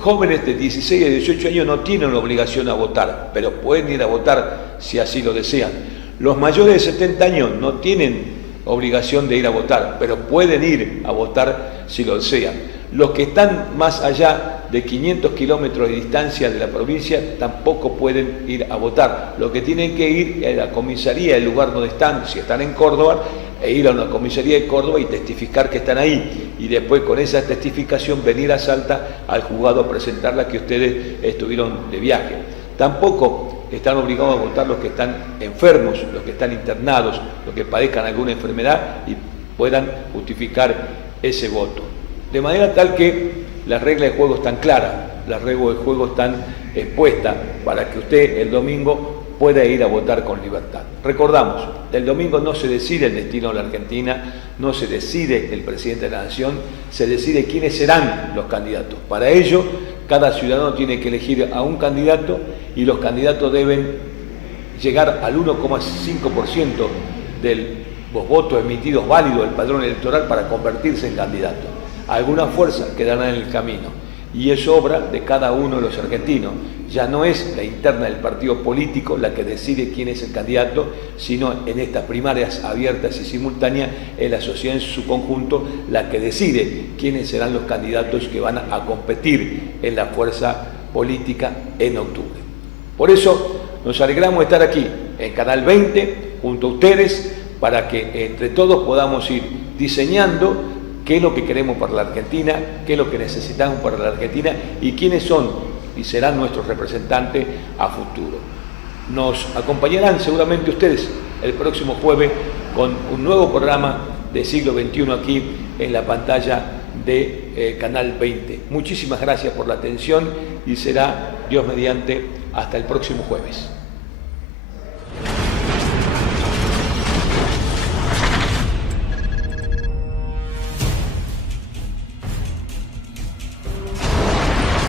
jóvenes de 16 a 18 años no tienen la obligación a votar, pero pueden ir a votar si así lo desean. Los mayores de 70 años no tienen obligación de ir a votar, pero pueden ir a votar si lo desean. Los que están más allá de 500 kilómetros de distancia de la provincia tampoco pueden ir a votar. Lo que tienen que ir a la comisaría, el lugar donde están, si están en Córdoba, e ir a una comisaría de Córdoba y testificar que están ahí. Y después con esa testificación venir a Salta al juzgado a presentarla que ustedes estuvieron de viaje. Tampoco están obligados a votar los que están enfermos, los que están internados, los que padezcan alguna enfermedad y puedan justificar ese voto. De manera tal que las reglas de juego están claras, las reglas de juego están expuestas para que usted el domingo pueda ir a votar con libertad. Recordamos, el domingo no se decide el destino de la Argentina, no se decide el presidente de la Nación, se decide quiénes serán los candidatos. Para ello, cada ciudadano tiene que elegir a un candidato y los candidatos deben llegar al 1,5% de los votos emitidos válidos del padrón electoral para convertirse en candidato. Algunas fuerzas quedarán en el camino y es obra de cada uno de los argentinos. Ya no es la interna del partido político la que decide quién es el candidato, sino en estas primarias abiertas y simultáneas es la sociedad en su conjunto la que decide quiénes serán los candidatos que van a competir en la fuerza política en octubre. Por eso nos alegramos de estar aquí en Canal 20 junto a ustedes para que entre todos podamos ir diseñando qué es lo que queremos para la Argentina, qué es lo que necesitamos para la Argentina y quiénes son y serán nuestros representantes a futuro. Nos acompañarán seguramente ustedes el próximo jueves con un nuevo programa de Siglo XXI aquí en la pantalla de Canal 20. Muchísimas gracias por la atención y será, Dios mediante, hasta el próximo jueves.